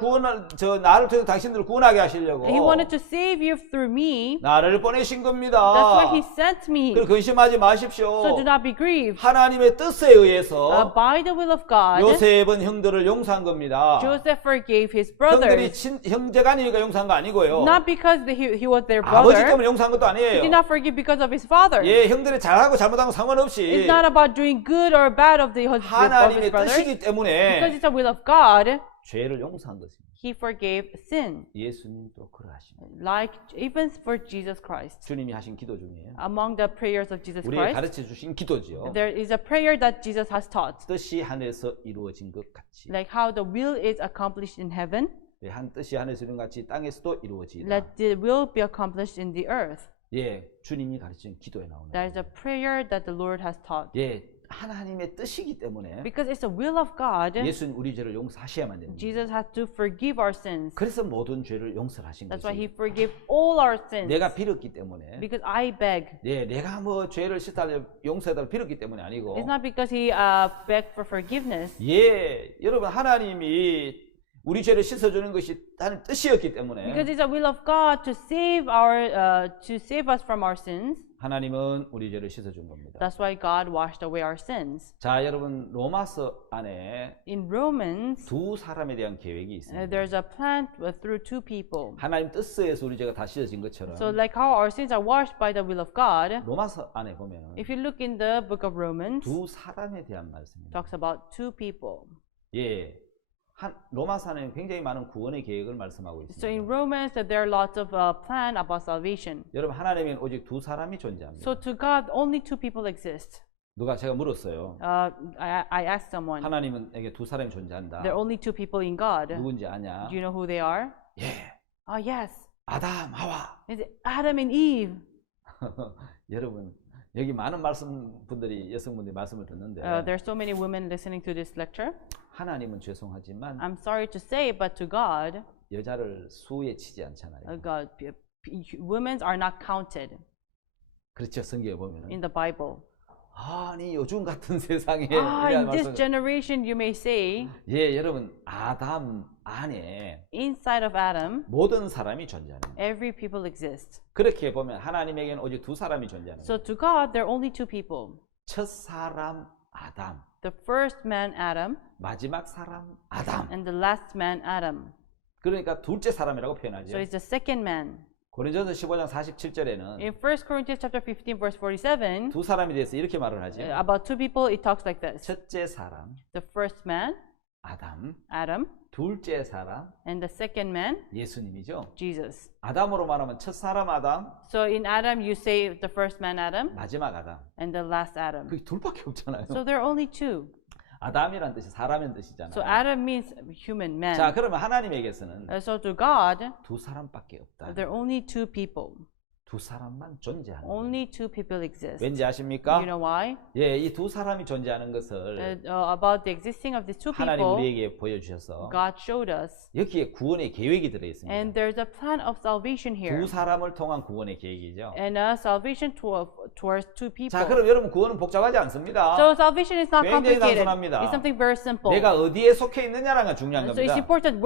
나를 통해서 당신들을 구원하게 하시려고 He wanted to save you through me. 나를 보내신 겁니다. That's why He sent me. 그걸 근심하지 마십시오. So do not be grieved. 하나님의 뜻에 의해서 By the will of God, 요셉은 형들을 용서한 겁니다. Joseph forgave his 형들이 brothers. 형제간이니까 용서한 거 아니고요. Not because he was their 아버지 brother. 때문에 용서한 것도 He 아니에요. did not forgive because of his father. 예, 형들이 잘하고 잘못한 거 It's 상관없이 not about doing good or bad of his 하나님의 brothers. 뜻이기 Because 때문에 it's the will of God, 죄를 용서한 것입니다. He forgave sin. 예수님도 그러하십니다. Like even for Jesus Christ. 주님이 하신 기도 중에 Among the prayers of Jesus 우리에게 Christ, 가르쳐 주신 기도지요. there is a prayer that Jesus has taught. 뜻이 하늘에서 이루어진 것 같이 Like how the will is accomplished in heaven, 예, 한 뜻이 하늘에서 이룬 것 같이 땅에서도 이루어지다. let the will be accomplished in the earth. 예, 주님이 가르친 기도에 나오는 That is a prayer that the Lord has taught. 예, 하나님의 뜻이기 때문에 Because it's the will of God, 예수는 우리 죄를 용서하셔야만 됩니다. Jesus had to forgive our sins. 그래서 모든 죄를 용서하신 That's why He 것이 forgave all our sins. 내가 빌었기 때문에 Because I beg. 예, 내가 뭐 죄를 씻달려 용서해달라 빌었기 때문에 아니고 It's not because He begged for forgiveness. 예, 여러분 하나님이 우리 죄를 씻어주는 것이 하나님 뜻이었기 때문에 Because it's the will of God to save us from our sins. 하나님은 우리 죄를 씻어준 겁니다. That's why God washed away our sins. 자, 여러분 로마서 안에 In Romans, 두 사람에 대한 계획이 있습니다. there's a plan through two people. 하나님 뜻에서 우리 죄가 다 씻어진 것처럼 So like how our sins are washed by the will of God, 로마서 안에 보면 if you look in the book of Romans, 두 사람에 대한 말씀입니다. talks about two people. 예, 로마서 안에 굉장히 많은 구원의 계획을 말씀하고 So in 있습니다. Romans, there are lots of plan about salvation. 여러분 하나님은 오직 두 사람이 존재합니다. So to God, only two people exist. 누가 제가 물었어요. I asked someone, 하나님에게 두 사람이 존재한다. there are only two people in God. 누군지 아냐? Do you know who they are? 예, Yes. 아담, 하와. It's Adam and Eve. 여러분 여기 많은 분들이 여성분들이 말씀을 듣는데 There are so many women listening to this lecture. 하나님은 죄송하지만 I'm sorry to say, but to God, 여자를 수에 치지 않잖아요. God, women are not counted 그렇죠. 성경에 보면 in the Bible. 아니 요즘 같은 세상에 In this generation, you may say, 예, 여러분 아담 안에 inside of Adam, 모든 사람이 존재하는 거예요. every people exist. 그렇게 보면 하나님에게는 오직 두 사람이 존재하는 거예요. So to God, there are only two people. 첫 사람 아담, The first man, Adam, 마지막 사람 아담. and the last man, Adam. 그러니까 둘째 사람이라고 So 표현하죠. it's the second man. 고린도전서 15장 47절에는 In 1 Corinthians chapter 15, verse 47, 두 사람에 대해서 이렇게 말을 하죠. about two people, it talks like this. 첫째 사람 The first man, 아담, Adam, 둘째 사람 and the second man, 예수님이죠. Jesus. 아담으로 말하면 첫 사람 아담, So in Adam, you say the first man, Adam, 마지막 아담. and the last Adam. 그게 둘밖에 없잖아요. So there are only two. 아담이란 뜻이 사람의 뜻이잖아요. So Adam means human man. 자, 그러면 하나님에게서는 So to God, 두 사람밖에 없다. there are only two people. 두 사람만 존재하는 거예요. Only two people exist. 왠지 아십니까? You know why? 예, 이 두 사람이 존재하는 것을 About the existing of these two 하나님 people, 우리에게 보여주셔서 God showed us. 여기에 구원의 계획이 들어있습니다. And there's a plan of salvation here. 두 사람을 통한 구원의 계획이죠. And salvation towards two people. 자, 그럼 여러분 구원은 복잡하지 않습니다. So salvation is not 굉장히 complicated. 단순합니다. It's something very simple. 내가 어디에 속해 있느냐가 중요한 So it's 겁니다. important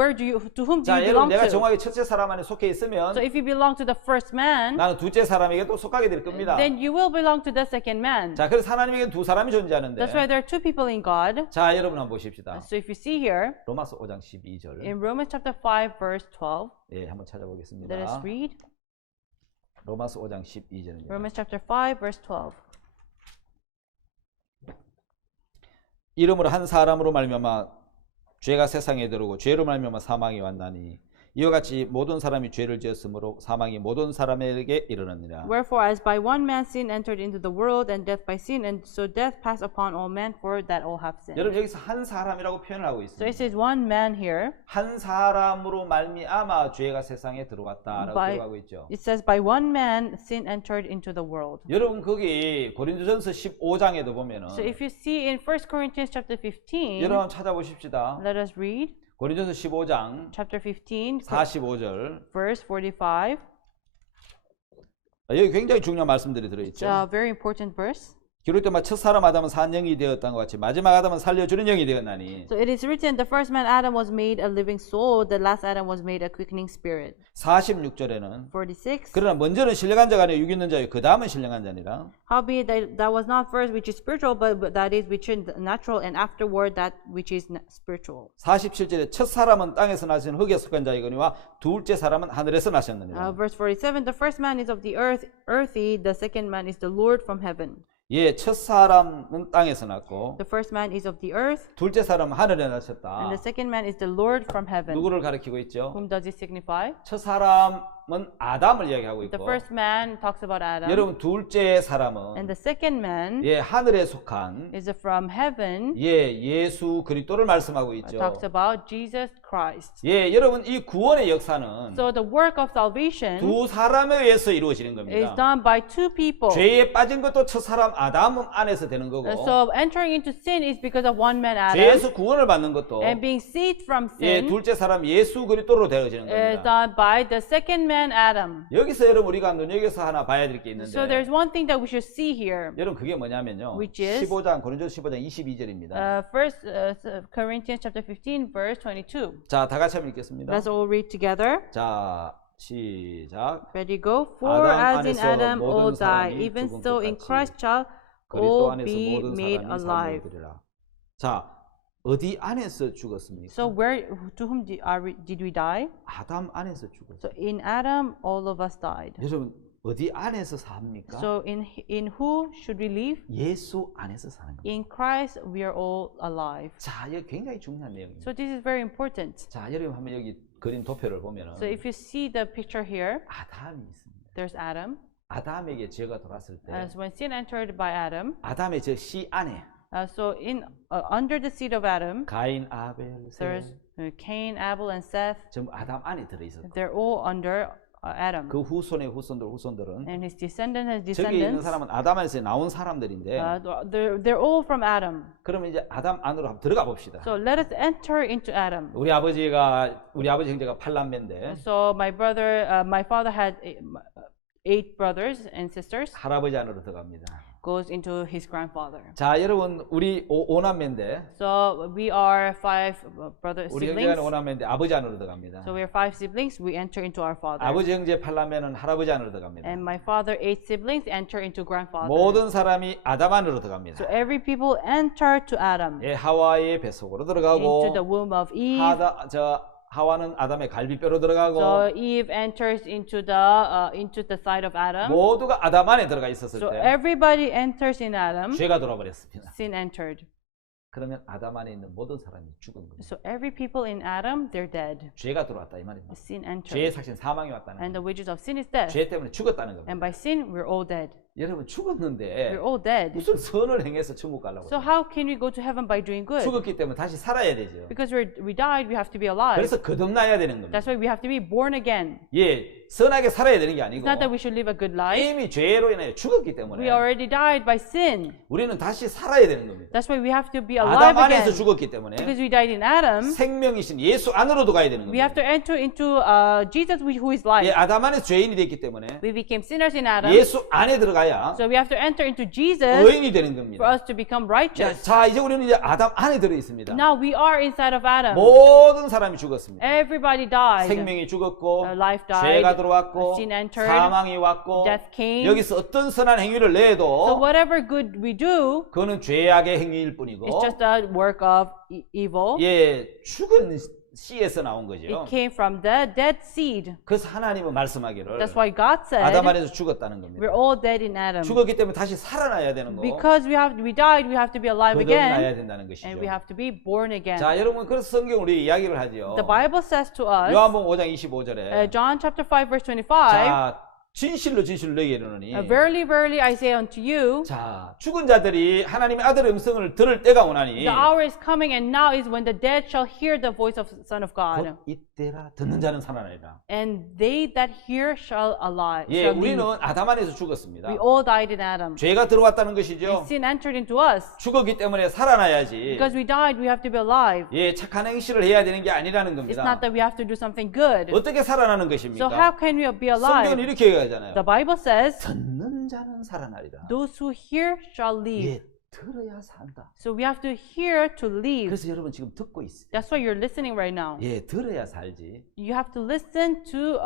to whom do 자, you 여러분 belong 내가 to. 정확히 첫째 사람 안에 속해 있으면 So if you belong to the first man, 나는 둘째 사람에게 또 속하게 될 겁니다. then you will belong to the second man. 자, 그래서 하나님에게는 두 사람이 존재하는데 That's why there are two people in God. 자, 여러분 한번 보십시다. So if you see here, 로마서 5장 12절. in Romans chapter 5, verse 12, 예, 한번 찾아보겠습니다. let us read. 로마서 5장 12절입니다. Romans chapter 5, verse 12. 이름으로 한 사람으로 말미암아 죄가 세상에 들어오고 죄로 말미암아 사망이 왔나니 이와 같이 모든 사람이 죄를 지었으므로 사망이 모든 사람에게 이르느니라. Wherefore, as by one man sin entered into the world, and death by sin, and so death passed upon all men, for that all have sinned. 여러분 여기서 한 사람이라고 표현을 하고 So it 있습니다. says one man here. 한 사람으로 말미암아 죄가 세상에 들어왔다라고 By- 기록하고 있죠. It says by one man sin entered into the world. 여러분 거기 고린도전서 15장에도 보면은 So if you see in 1 Corinthians chapter 15, 여러분 찾아보십시다. let us read 고린도전서 15장 chapter 15, 45절. verse 45. 여기 굉장히 중요한 말씀들이 It's 들어있죠. a very important verse. 기록된 첫 사람 아담은 산 영이 되었던 것 같이 마지막 아담은 살려주는 영이 되었나니. So it is written, the first man Adam was made a living soul, the last Adam was made a quickening spirit. 46절에는 46. 그러나 먼저는 신령한 자가 아니요 육 있는 자요 그 다음은 신령한 자니라. Howbeit that was not first which is spiritual, but that is which is natural, and afterward that which is spiritual. 47절에 첫 사람은 땅에서 나신 흙에 속한 자이거니와 둘째 사람은 하늘에서 나셨느니라. Verse 47, the first man is of the earth, earthy, the second man is the Lord from heaven. 예, 첫 사람은 땅에서 났고 The first man is of the earth, 둘째 사람은 하늘에 and 나셨다. the second man is the Lord from heaven. 누구를 가리키고 있죠? Whom does it signify? 첫 사람은 아담을 이야기하고 The 있고 first man talks about Adam, 여러분 둘째 and 사람은 the second man 예, 하늘에 속한 is from heaven, 예, 예수 그리스도를 말씀하고 있죠. talks about Jesus Christ. 예, 여러분 이 구원의 역사는 So the work of salvation 두 사람에 의해서 이루어지는 is 겁니다. done by two people. 죄에 빠진 것도 첫 사람 아담 안에서 되는 거고 So entering into sin is because of one man Adam, 죄에서 구원을 받는 것도 and being saved from 예, sin 둘째 사람 예수 그리스도로 되어지는 is 겁니다. done by the second man Adam. 여기서 여러분 우리가 눈여겨서 하나 봐야 될 게 있는데 So there's one thing that we should see here. 여러분 그게 뭐냐면요. Which is- 15장 고린도서 15장 22절입니다. First Corinthians chapter 15 verse 22. 자, 다 같이 한번 읽겠습니다. Let's all read together. 자, 시작. Ready, go. For 아담 as in 안에서 Adam 모든 all die, 사람이 even 죽은 so 것 in 같이 Christ shall 그리스도 all 안에서 be 모든 made 사람이 alive. 살려드리라. 자, 어디 안에서 죽었습니까? So where to whom did we die? 아담 안에서 죽었어요. So in Adam all of us died. 여러분 어디 안에서 삽니까? So in who should we live? 예수 안에서 사는 겁니다. In Christ we are all alive. 자, 이거 굉장히 중요한 내용입니다. So this is very important. 자, 여러분 한번 여기 그림 도표를 보면은 So if you see the picture here, 아담이 있습니다. there's Adam. 아담에게 죄가 들어왔을 때 As when sin entered by Adam, 아담의 저 씨 안에 so under the seed of Adam, 가인, 아벨, there's 셋 Cain, Abel, and Seth. 전부 아담 안에 들어 있었고 They're all under Adam. 그 후손의 후손들은 And his descendants, 저기 있는 사람은 아담 안에서 나온 사람들인데 they're all from Adam. 그러면 이제 아담 안으로 한번 들어가 봅시다. So let us enter into Adam. 우리 아버지 형제가 8남매인데 So my father had 8 brothers and sisters. 할아버지 안으로 들어갑니다. Goes into his grandfather. 자, 여러분 우리 5남매인데 So we are 5 brother 우리 siblings. 형제가 5남매인데 아버지 안으로 들어갑니다. So we are 5 siblings. We enter into our father. 아버지 형제 8남매는 할아버지 안으로 들어갑니다. And my father 8 siblings enter into grandfather. 모든 사람이 아담 안으로 들어갑니다. So every people enter to Adam. 예, 하와의 뱃속으로 Into 들어가고 the womb of Eve. 하와는 아담의 갈비뼈로 들어가고 So Eve enters into the side of Adam. 모두가 아담 안에 들어가 있었을 So 때 everybody enters in Adam. 죄가 들어버렸습니다. Sin entered. 그러면 아담 안에 있는 모든 사람이 죽은 겁니다. So every people in Adam, they're dead. 죄가 들어왔다 이 말입니다. Sin 죄의 entered. 삭신 사망이 왔다는 And the 겁니다. wages of sin is death. 죄 때문에 죽었다는 겁니다. And by sin, we're all dead. 여러분 We're 죽었는데 all dead. 무슨 선을 행해서 천국 가려고 So how can we go to heaven by doing good? 죽었기 때문에 다시 살아야 되죠. Because we died, we have to be alive. 그래서 거듭나야 되는 겁니다. That's why we have to be born again. 예, 선하게 살아야 되는 게 아니고 It's not that we should live a good life. 이미 죄로 인해 죽었기 때문에 We already died by sin. 우리는 다시 살아야 되는 겁니다. That's why we have to be alive 아담 안에서 again. 죽었기 때문에 Because we died in Adam, 생명이신 예수 안으로도 가야 되는 we 겁니다. have to enter into Jesus, who is life. 예, 아담 안에서 죄인이 됐기 때문에 We became sinners in Adam. 예수 안에 들어가야 So we have to enter into Jesus 의인이 되는 for 겁니다. us to become 자, righteous. 자, 이제 우리는 이제 아담 안에 들어 있습니다. Now we are inside of Adam. 모든 사람이 죽었습니다. Everybody died. 생명이 죽었고 Life died. 죄가 들어왔고 Sin entered. 사망이 왔고 Death came. 여기서 어떤 선한 행위를 So 내도 whatever good we do, 그거는 죄악의 행위일 뿐이고 it's just a work of evil. 예, 죽은 씨에서 나온 거죠. It came from the dead seed. 그래서 하나님은 말씀하기를 That's why God 아담 said 안에서 죽었다는 겁니다. we're all dead in Adam. 죽었기 때문에 다시 살아나야 되는 거. Because we died, we have to be alive again, 거듭나야 된다는 것이죠. and we have to be born again. 자, 여러분 그래서 성경 우리 이야기를 하죠. The Bible says to us, 요한복음 5장 25절에 John chapter 5 verse 25, 자, 진실로 진실로 너희에게 이르노니 Verily, verily, I say unto you, 자, 죽은 자들이 하나님의 아들의 음성을 들을 때가 오나니 the hour is coming, and now is when the dead shall hear the voice of the Son of God, 곧 이때라 듣는 자는 살아나리라. and they that hear shall alive. 예, shall live. 우리는 아담 안에서 죽었습니다. We all died in Adam. 죄가 들어왔다는 것이죠. Sin entered into us. 죽었기 때문에 살아나야지. Because we died, we have to be alive. 예, 착한 행실을 해야 되는 게 아니라는 It's 겁니다. not that we have to do something good. 어떻게 살아나는 So 것입니까? how can we be 성경은 alive? 이렇게 얘기하잖아요. The Bible says, 듣는 자는 살아나리라. those who hear shall live. 예, 들어야 산다. So we have to hear to live. 그래서 여러분 지금 듣고 있어요. That's why you're listening right now. 예, 들어야 살지. You have to listen to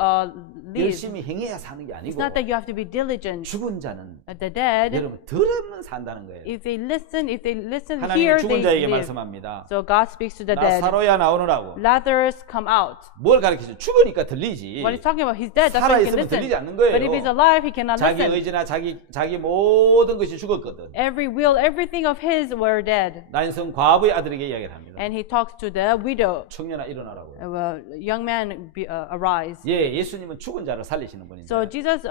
live. 열심히 행해야 사는 게 It's 아니고 not that you have to be diligent. 죽은 자는 The dead, 여러분 들으면 산다는 거예요. if they listen, 하나님은 hear, 죽은 they 자에게 live. 말씀합니다. So God speaks to the dead. 나사로야 나오느라고. Lazarus, come out. 뭘 가르치죠? 죽으니까 들리지. What he's talking about, he's dead. That's why he can 살아있으면 들리지 listen. 않는 But if he's 거예요. alive, he cannot 자기 listen. 의지나 자기 모든 것이 죽었거든. Every will, everything of his were dead. 난성 과부의 아들에게 이야기를 합니다. And he talks to the widow. 청년아 일어나라고. Young man, arise. 예, 예수님은 죽은 자를 살리시는 분인데 So Jesus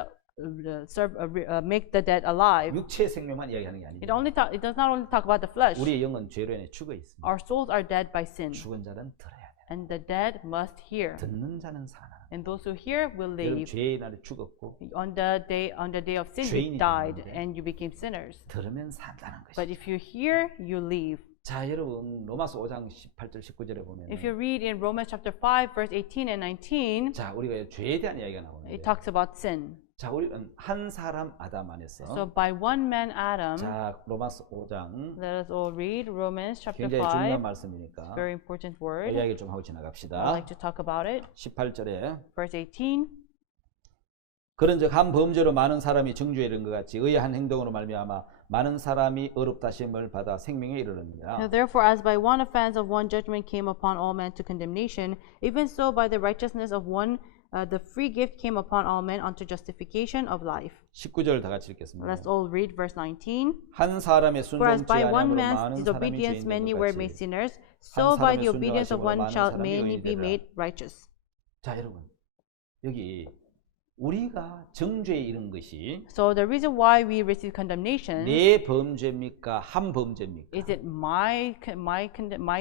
make the dead alive. 육체의 생명만 이야기하는 게 It 아닙니다. does not only talk about the flesh. 우리의 영은 죄로 인해 죽어 있습니다. Our souls are dead by sin, 죽은 자는 들어야 돼. and the dead must hear. 듣는 자는 사나. And those who hear will 여러분 live. 죄의 날에 죽었고 On the day of sin, you 죄인이 died, 되는데. and you became sinners. 들으면 산다는 But 것이죠. if you hear, you live. 자, 여러분 로마서 5장 18절 19절에 보면 If you read in Romans chapter 5, verse 18 and 19, 자, 우리가 죄에 대한 이야기가 나오는데 it talks about sin. 자, 우리는 한 사람 아담 안에서 So by one man Adam, 자, 로마서 5장 let us all read Romans chapter 굉장히 중요한 5. 말씀이니까 Very important word. 이야기를 좀 하고 I'd 지나갑시다. like to talk about it. 18절에 Verse 18. 그런즉 한 범죄로 많은 사람이 정죄에 이른 것 같이 의의 한 행동으로 말미암아 많은 사람이 의롭다심을 받아 생명에 이르느니라. Now therefore, as by one offense of one judgment came upon all men to condemnation, even so by the righteousness of one the free gift came upon all men unto justification of life. 19절 다 같이 읽겠습니다. Let's all read verse 19. 한 사람의 For as 순종치 by one 아니함으로 man's 많은 사람이 disobedience 죄인 many 된 were 것 made 같이 sinners, so by the 사람의 obedience of 순종하심으로 one 많은 shall 사람이 many 의인이 be 되리라. made righteous. 자, 여러분 여기 우리가 정죄에 이른 것이 So the reason why we receive condemnation, 내 범죄입니까? 한 범죄입니까? is it my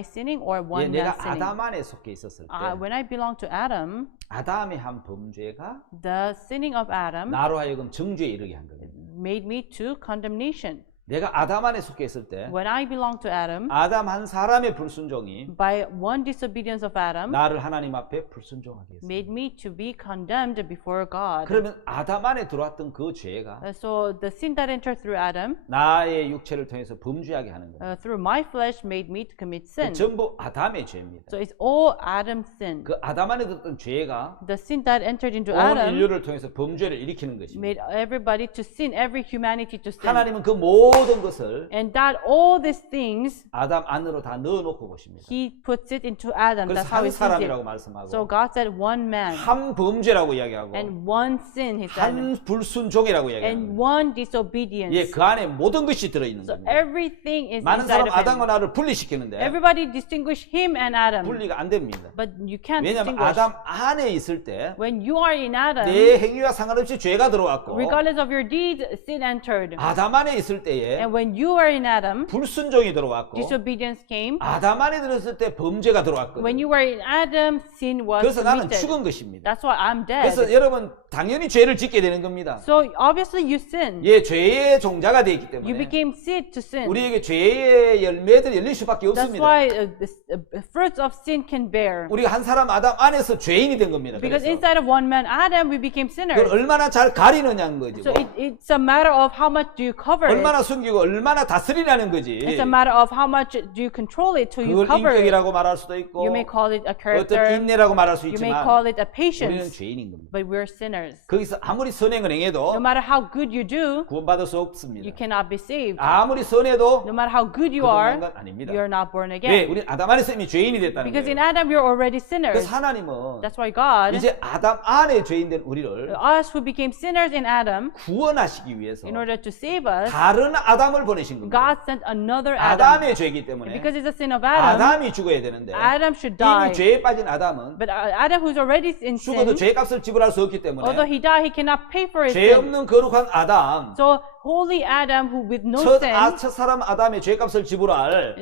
sinning or 예, one 내가 man's sinning? 아담 안에 속해 있었을 때 When I belong to Adam, 아담의 한 범죄가 the sinning of Adam 나로 하여금 정죄에 이르게 한 거예요. made me to condemnation. 내가 아담 안에 속해 있을 때 When I belong to Adam, 아담 한 사람의 불순종이 by one disobedience of Adam, 나를 하나님 앞에 불순종하게 했어요. made me to be condemned before God. 그러면 아담 안에 들어왔던 그 죄가 So the sin that entered through Adam, 나의 육체를 통해서 범죄하게 하는 거예요. through my flesh, made me to commit sin. 전부 아담의 죄입니다. So it's all Adam's sin. 그 아담 안에 들었던 죄가 The sin that entered into 온 Adam 인류를 통해서 범죄를 일으키는 것입니다. made everybody to sin, every humanity to sin. 하나님은 그 모든 모든 것을 And that all these things, 아담 안으로 다 넣어놓고 보십니다. he puts it into Adam. 그래서 That's how 한 he sees it. 사람이라고 So 말씀하고 God said one man 한 범죄라고 이야기하고 and one sin, he said, 한 불순종이라고 and 이야기합니다. one disobedience. 예, 그 안에 모든 것이 들어있는 So 겁니다. everything is 많은 inside 사람 of him. 아담과 나를 분리시키는데 Everybody distinguish him and Adam, 분리가 안 됩니다. but you can't 왜냐하면 distinguish. 아담 안에 있을 때 When you are in Adam, 내 행위와 상관없이 죄가 들어왔고 regardless of your deeds, sin entered. 아담 안에 있을 때에 And when you are in Adam, 불순종이 들어왔고 disobedience came. 아담 안에 들었을 때 범죄가 When 들어왔거든요. you were in Adam, sin was 그래서 나는 committed. 죽은 것입니다. That's why I'm 그래서 dead. 여러분 당연히 죄를 짓게 되는 겁니다. So obviously you sinned. 예, 죄의 종자가 되기 You 때문에 became seed to sin. 우리에게 죄의 열매들이 열릴 수밖에 That's 없습니다. why the fruits of sin can bear. 우리가 한 사람 아담 안에서 죄인이 된 겁니다. Because 그래서 inside of one man, Adam, we became 그걸 sinners. 얼마나 잘 가리느냐는 거지. So it's a matter of how much do you cover it. 얼마나 숨기고 얼마나 다스리냐는 거지. It's a matter of how much do you control it till you 그걸 cover it. 인격이라고 말할 수도 있고 You may call it a 어떤 character. 인내라고 말할 수 You may 있지만 call it a 우리는 patience. 죄인인 겁니다. But we're sinners. 거기서 아무리 선행을 행해도 No matter how good you do, 구원받을 수 없습니다. you cannot be saved. 아무리 선해도 No matter how good you 거듭난 are, 건 아닙니다. you're not born 왜? again. 우리는 아담 안에서 이미 죄인이 됐다는 Because in 거예요. Adam, you're already sinners. 그래서 하나님은 That's why God, 이제 아담 안에 죄인된 우리를 us who became sinners in Adam, 구원하시기 위해서 in order to save us, 다른 아담을 보내신 겁니다. God sent another Adam. 아담의 죄이기 때문에 Because it's a sin of Adam, 아담이 죽어야 되는데 Adam should die. 이미 죄에 빠진 아담은 But Adam, who's already in 죽어도 sin, 죄값을 지불할 수 없기 although 때문에 he died, he cannot pay for his 죄 sin. 없는 거룩한 아담 So holy Adam, who with no 첫 sin, 사람 아담의 죄값을 지불할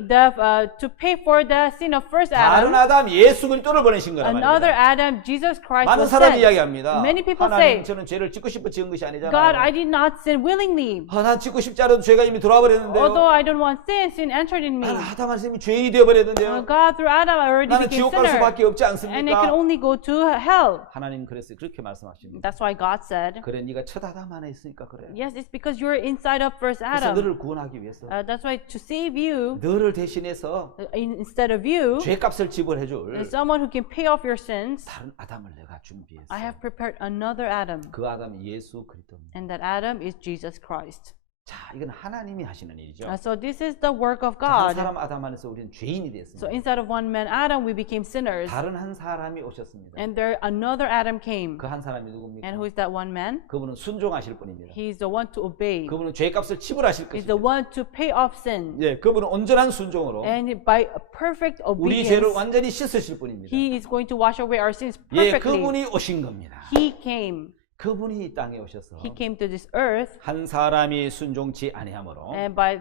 to pay for the sin of first 다른 Adam, 아담 예수 그리스도를 보내신 거란 another 말입니다. Adam, Jesus Christ, 많은 was 사람이 sent. 이야기합니다. Many people 하나님 say, 저는 죄를 짓고 싶어 지은 것이 God, 아니잖아요. I did not sin willingly. 난 짓고 싶지 않아도 죄가 이미 들어와 Although 버렸는데요. I don't want sin, sin entered in me. 나는 아담 안에서 이미 죄인이 되어 버렸는데요. God, through Adam, I already 나는 became 지옥 갈 sinner. 수밖에 없지 And I can 않습니까? only go to hell. 하나님 그래서 그렇게 말씀하십니다. That's why God said, 그래 네가 첫 아담 안에 있으니까 그래. yes, it's because you're inside of first 그래서 Adam. 너를 구원하기 위해서 That's why to save you, 너를 대신해서 instead of you, 죄값을 지불해 줄 is someone who can pay off your sins. 다른 아담을 내가 준비했어. I have prepared another Adam. 그 아담이 예수 그리스도입니다. And that Adam is Jesus Christ. 자, 이건 하나님이 하시는 일이죠. So this is the work of 한 God. 사람 아담 안에서 우리는 죄인이 됐습니다. So inside of one man Adam, we became sinners. 다른 한 사람이 오셨습니다. And there another Adam came. 그 한 사람이 누굽니까? And who is that one man? 그분은 순종하실 분입니다. He is the one to obey. 그분은 죄값을 지불하실 He's the 것입니다. one to pay off sin. 예, 그분은 온전한 순종으로 And by a perfect 우리 죄를 obedience, 완전히 씻으실 분입니다. He is going to wash away our sins 예, perfectly. 그분이 오신 겁니다. He came. 그분이 이 땅에 오셔서 He came to this earth. 한 사람이 순종치 아니하므로 And by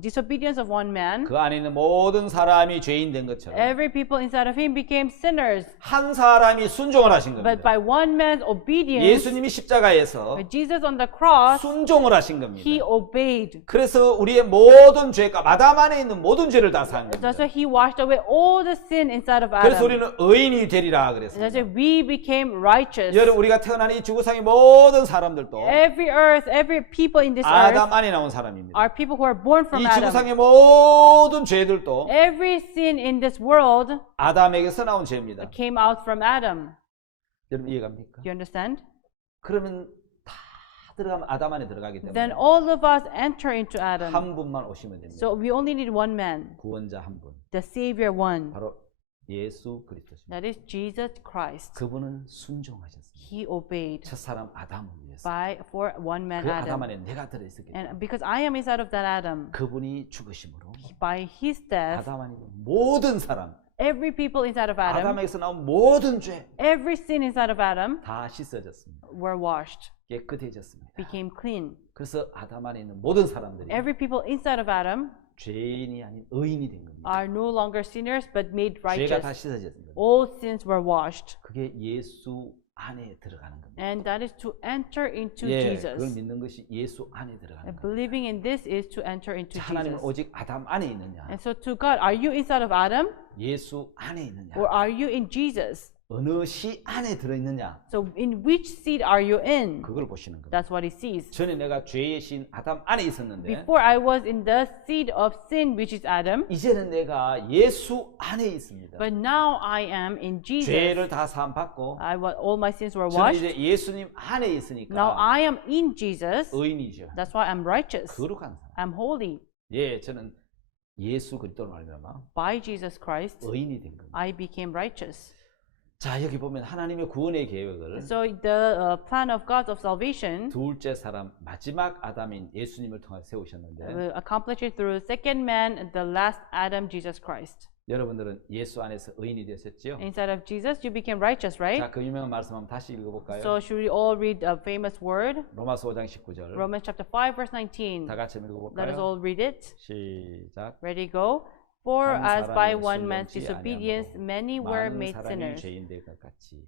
disobedience of one man, 그 안에 있는 모든 사람이 죄인 된 것처럼 every people inside of him became sinners. 한 사람이 순종을 하신 But 겁니다. by one man's obedience, 예수님이 십자가에서 Jesus on the cross, 순종을 하신 겁니다. He obeyed. 그래서 우리의 모든 죄가 아담 안에 있는 모든 죄를 다 산 겁니다. That's why He washed away all the sin inside of 그래서 Adam. 우리는 의인이 되리라 That's 그랬습니다. why we became righteous. 여러분 우리가 태어난 이 지구상의 모든 사람들도 Every earth, every people in this 아담 earth 안에 나온 사람입니다. are people who are born from 이 Adam. 지구상의 모든 죄들도 Every sin in this world 아담에게서 나온 죄입니다. came out from Adam. 여러분 이해갑니까? Do you understand? 그러면 다 들어가면 아담 안에 들어가기 Then 때문에 all of us enter into Adam. 한 분만 오시면 됩니다. So we only need one man, 구원자 한 분. the Savior one. 바로 예수 그리스도십니다. That is Jesus Christ. 그분은 순종하셨습니다. He obeyed 첫사람 아담을 위해서. for one man 그 아담 Adam. 안에 내가 들어있었기 때문에 And because I am inside of that Adam, 그분이 죽으심으로 by His death, 아담 안에 있는 모든 사람 every people inside of Adam, 아담에게서 나온 모든 죄 다 every sin inside of Adam 씻어졌습니다. were washed, 깨끗해졌습니다. became clean. 그래서 아담 안에 있는 모든 사람들이 Every people inside of Adam 죄인이 아닌 의인이 된 겁니다. are no longer sinners but made 죄가 다 righteous. 씻어졌습니다. All sins were washed. 그게 예수 안에 들어가는 겁니다. And that is to enter into 예, 그걸 Jesus. 믿는 것이 예수 안에 들어가는 And 겁니다. believing in this is to enter into 하나님은 Jesus. 오직 아담 안에 있느냐 And so to God, are you inside of Adam 예수 안에 있느냐 or are you in Jesus? 어느 시 안에 들어있느냐 So in which seed are you in? 그걸 보시는 겁니다. That's what he sees. 전에 내가 죄의 신 아담 안에 있었는데 Before I was in the seed of sin, which is Adam, 이제는 내가 예수 안에 있습니다. but now I am in Jesus. 죄를 다 사함 받고 All my sins were 저는 washed. 이제 예수님 안에 Now 있으니까 I am in Jesus. 의인이죠. That's why I'm righteous. 거룩한 사람. I'm holy. 예, 저는 예수 그리스도로 말미암아 By Jesus Christ, 의인이 된 겁니다. I became righteous. 자, 여기 보면 하나님의 구원의 계획을 So the plan of God of salvation 둘째 사람 마지막 아담인 예수님을 통해 세우셨는데 will accomplish it through the second man, the last Adam, Jesus Christ. 여러분들은 예수 안에서 의인이 되셨지요? Inside of Jesus, you became righteous, right? 자, 그 유명한 말씀 한번 다시 읽어볼까요? So should we all read a famous word? 로마서 5장 19절 Romans chapter 5, verse 19. 다 같이 Let us 읽어볼까요? all read it. 시작. Ready, go. For 한 as by 사람의 one man's 순종치 disobedience 아니함으로 many were 많은 made 사람이 sinners. 죄인 될 것 같이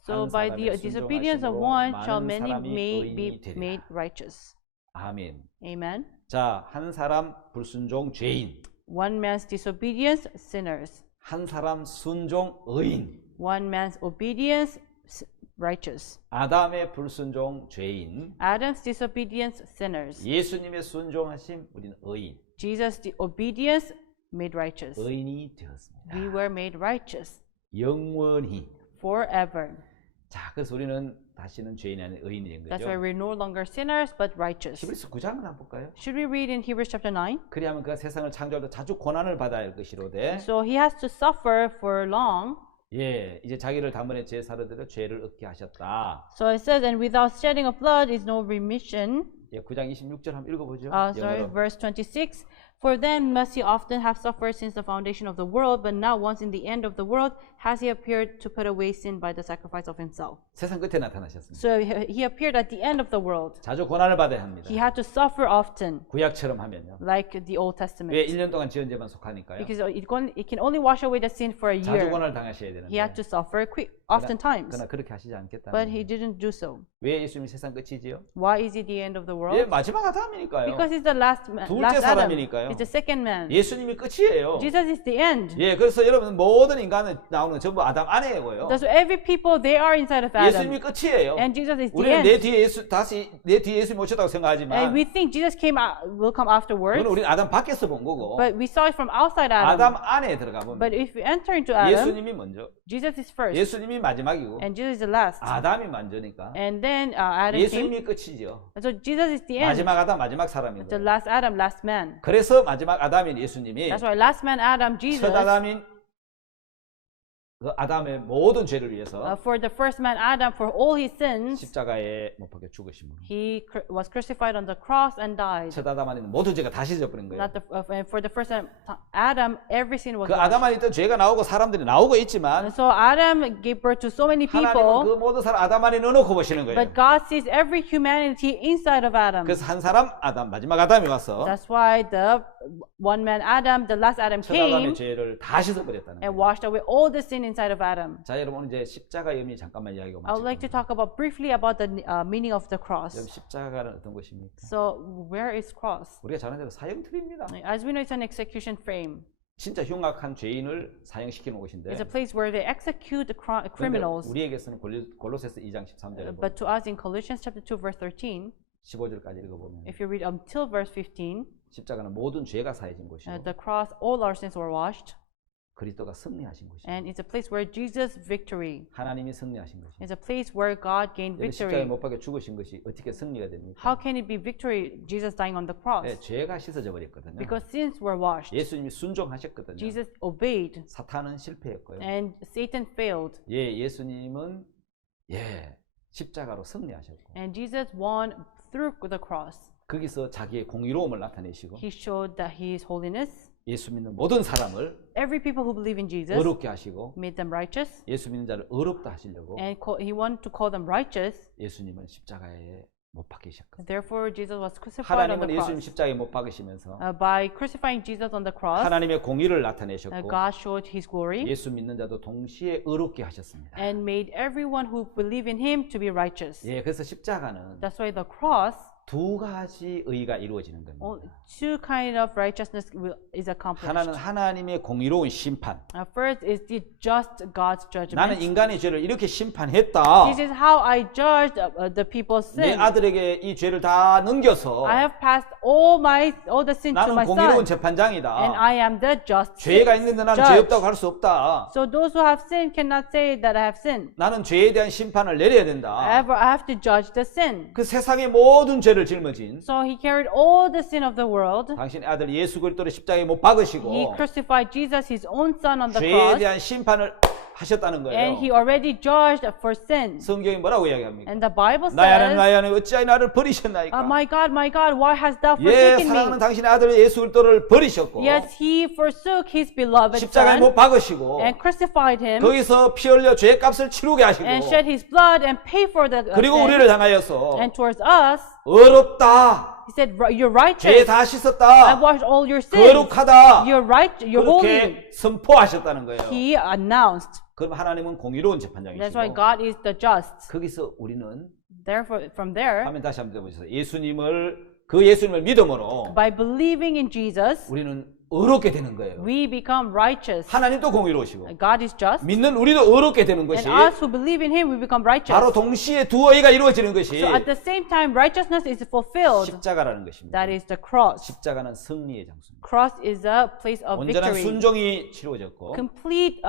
So 한 by 사람의 the disobedience of 순종하심으로 one shall 많은 many 사람이 be 의인이 되리라. made righteous. 아멘. Amen. 자, 한 사람 불순종 죄인, One man's disobedience, sinners. 한 사람 순종 의인. One man's obedience, righteous. 아담의 불순종 죄인, Adam's disobedience, sinners. 예수님의 순종하심 우리는 의인. Jesus' obedience, made righteous. 의인이 되었습니다. We were made righteous 영원히. forever. 자, 그래서 우리는 다시는 죄인이 아닌 의인이 된 That's 거죠. why we're no longer sinners but righteous. 히브리서 9장을 한번 볼까요? Should we read in Hebrews chapter 9? 그리하면 그가 세상을 창조할 때 자주 고난을 받아야 할 것이로되 So he has to suffer for long. 예, 이제 자기를 단번에 제사로 드려 죄를 얻게 하셨다. So it says, and without shedding of blood is no remission. 예, 9장 26절 한번 읽어보죠. Sorry, verse 26. For then must he often have suffered since the foundation of the world, but now once in the end of the world has he appeared to put away sin by the sacrifice of himself. 세상 끝에 나타나셨습니다. So he appeared at the end of the world. 자주 고난을 받아야 합니다. He had to suffer often, 구약처럼 하면요. like the Old 왜 Testament. 1년 동안 지은 죄만 속하니까요. Because it can only wash away the sin for a 자주 year. 고난을 당하셔야 되는데. He had to suffer oftentimes. 그러나 그렇게 하시지 않겠다는 But he 거예요. didn't do so. 왜 예수님이 세상 끝이지요? Why is he the end of the world? 예, 마지막 아담이니까요. Because he's the last 둘째 Adam. 사람이니까요. He's the second man. 예수님이 끝이에요. Jesus is the end. 예, 그래서 여러분 모든 인간은 나오는 건 전부 아담 안에고요. That's why every people they are inside of Adam. 예수님이 끝이에요. And Jesus is the 우리는 end. 내 뒤에 예수 다시 내 뒤에 예수님 오셨다고 생각하지만 And we think Jesus will come afterwards. 그건 우리 아담 밖에서 본 거고 But we saw it from outside Adam. 아담 안에 들어가 보면 But if we enter into Adam, 예수님이 먼저, Jesus is first. 예수님이 마지막이고 And Jesus is the last. 아담이 먼저니까 And then Adam came. 예수님이 끝이죠. And so Jesus is the end. 마지막 아담, 마지막 사람인 The 거예요. last Adam, last man. 그래서 마지막 아담인 예수님이 That's why last man Adam, Jesus, 첫 아담인 그 아담의 모든 죄를 위해서 for the first man Adam, for all his sins, 십자가에 못 박혀 죽으심으로 he was crucified on the cross and died. 첫 아담 안에 있는 모든 죄가 다 씻어버린 거예요. Not and for the first Adam, every sin was 그 washed. 아담 안에 있던 죄가 나오고 사람들이 나오고 있지만 And so Adam gave birth to so many 하나님은 people, 그 모든 사람 아담 안에 넣어놓고 보시는 거예요. but God sees every humanity inside of Adam. 그래서 한 사람 아담, 마지막 아담이 와서 That's why the one man Adam, the last Adam 첫 아담의 came 죄를 다 씻어버렸다는 and 거예요. washed away all the sin inside of Adam. 자, 여러분 이제 십자가의 의미 잠깐만 이야기하고 I would like to talk about briefly about the meaning of the 여러분 cross. 십자가는 어떤 것입니까? So where is cross? 우리가 잘 아는 대로 사형틀입니다. As we know, it's an execution frame. 진짜 흉악한 죄인을 사형시키는 곳인데 It's a place where they execute the 그런데 criminals. 우리에게서는 골로새서 2장 13절에 But to us in Colossians chapter 2 verse 13, 15절까지 읽어보면 if you read until verse 15, 십자가는 모든 죄가 사해진 곳이고 the cross, all our sins were washed. 그리스도가 승리하신 곳이고 And it's a place where Jesus' victory. 하나님이 승리하신 것이고 It's a place where God gained 십자가에 victory. 못 박혀 죽으신 것이 어떻게 승리가 됩니까? How can it be victory? Jesus dying on the cross. 네, 죄가 씻어져 버렸거든요. Because sins were washed. 예수님이 순종하셨거든요. Jesus obeyed. 사탄은 실패했고요. And Satan failed. 예, 예수님은 십자가로 승리하셨고 And Jesus won through the cross. 거기서 자기의 공의로움을 나타내시고 He showed that His holiness. 예수 믿는 모든 사람을 Every people who believe in Jesus 어렵게 하시고 made them righteous. 예수 믿는 자를 어렵다 하시려고 And He wanted to call them righteous. 예수님은 십자가에 못 박히셨거든요. Therefore, Jesus was crucified on the 하나님은 예수님 cross. 십자가에 못 박으시면서 By crucifying Jesus on the cross, 하나님의 공의를 나타내셨고 God showed His glory 예수 믿는 자도 동시에 어렵게 하셨습니다. and made everyone who believe in Him to be righteous. 예, 그래서 십자가는 That's why the cross 두 가지 의가 이루어지는 겁니다. Two kind of righteousness is accomplished. 하나는 하나님의 공의로운 심판. First is the just God's judgment. 나는 인간의 죄를 이렇게 심판했다. This is how I judged the people's 내 sin. 아들에게 이 죄를 다 넘겨서 I have passed all the sin to 나는 my 공의로운 son, 재판장이다. and I am the just 죄가 있는데 나는 죄 judge. 없다고 할 수 없다. So those who have sinned cannot say that I have sinned. 나는 죄에 대한 심판을 내려야 된다. I have to judge the sin. 그 세상의 모든 죄를 짊어진 So he carried all the sin of the world. 당신의 아들 예수 그리스도를 십자가에 못 박으시고 He crucified Jesus, his own son, on the 죄에 cross, 대한 심판을 하셨다는 and 거예요. he already judged for sin. 성경이 뭐라고 이야기합니까? And the Bible 나의 하나님 says, 나의 하나님 어찌하여 나를 버리셨나이까? my God, why hast thou 예, forsaken 사랑하는 me? 당신의 아들 예수 그리스도를 버리셨고 Yes, he forsook his beloved 십자가에 못 son 박으시고 and crucified him 거기서 피 흘려 죄의 값을 치르게 하시고 and shed his blood and pay for the 그리고 sin. 우리를 향하여서 And towards us, 의롭다, he said, you're 죄 righteous. 다 I 씻었다, washed all your sins. 거룩하다 You're right. You're holy. 그렇게 선포하셨다는 거예요. He announced. 그럼 하나님은 공의로운 That's 재판장이시고 why God is the just. 거기서 우리는 Therefore, from there, 화면 다시 한번 보세요. 예수님을 믿음으로 by believing in Jesus, 우리는 의롭게 되는 거예요. we become righteous. 하나님도 공의로우시고 God is just. 믿는 우리도 의롭게 되는 것이 And us who believe in Him, we become righteous. 바로 동시에 두 의가 이루어지는 것이 So at the same time, righteousness is fulfilled. 십자가라는 것입니다. That is the cross. 십자가는 승리의 장소입니다. Cross is a place of 온전한 victory. 순종이 치루어졌고 Complete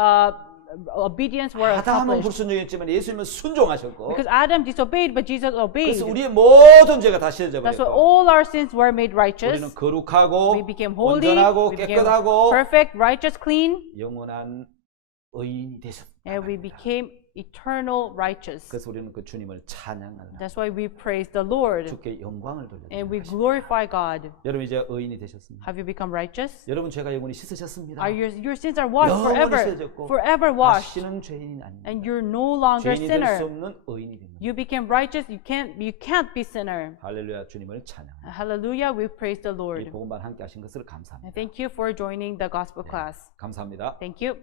obedience were 아담은 accomplished. 불순종했지만 예수님은 순종하셨고 Because Adam disobeyed, but Jesus obeyed. 그래서 우리의 모든 죄가 다 씻어져 That's why 버렸고 all our sins were made righteous. 우리는 거룩하고 We became holy, 온전하고 we became 깨끗하고 perfect, righteous, clean, 영원한 의인이 되셨다. and we became eternal righteous. 그래서 우리는 그 주님을 찬양하는 That's why we praise the Lord 주께 영광을 돌려드립니다. and we glorify God. 여러분 이제 의인이 되셨습니다. Have you become righteous? 여러분 죄가 영원히 씻으셨습니다. Are your sins are washed 영원히 forever, 씻어졌고 forever washed, 다시는 죄인이 아닙니다. and you're no longer 죄인이 될 수 sinner. 없는 의인이 됩니다. You became righteous. You can't be sinner. 할렐루야 주님을 찬양합니다. Hallelujah. We praise the 이 Lord. 복음반 함께 하신 것을 감사합니다. And thank you for joining the gospel class. 감사합니다. Thank you.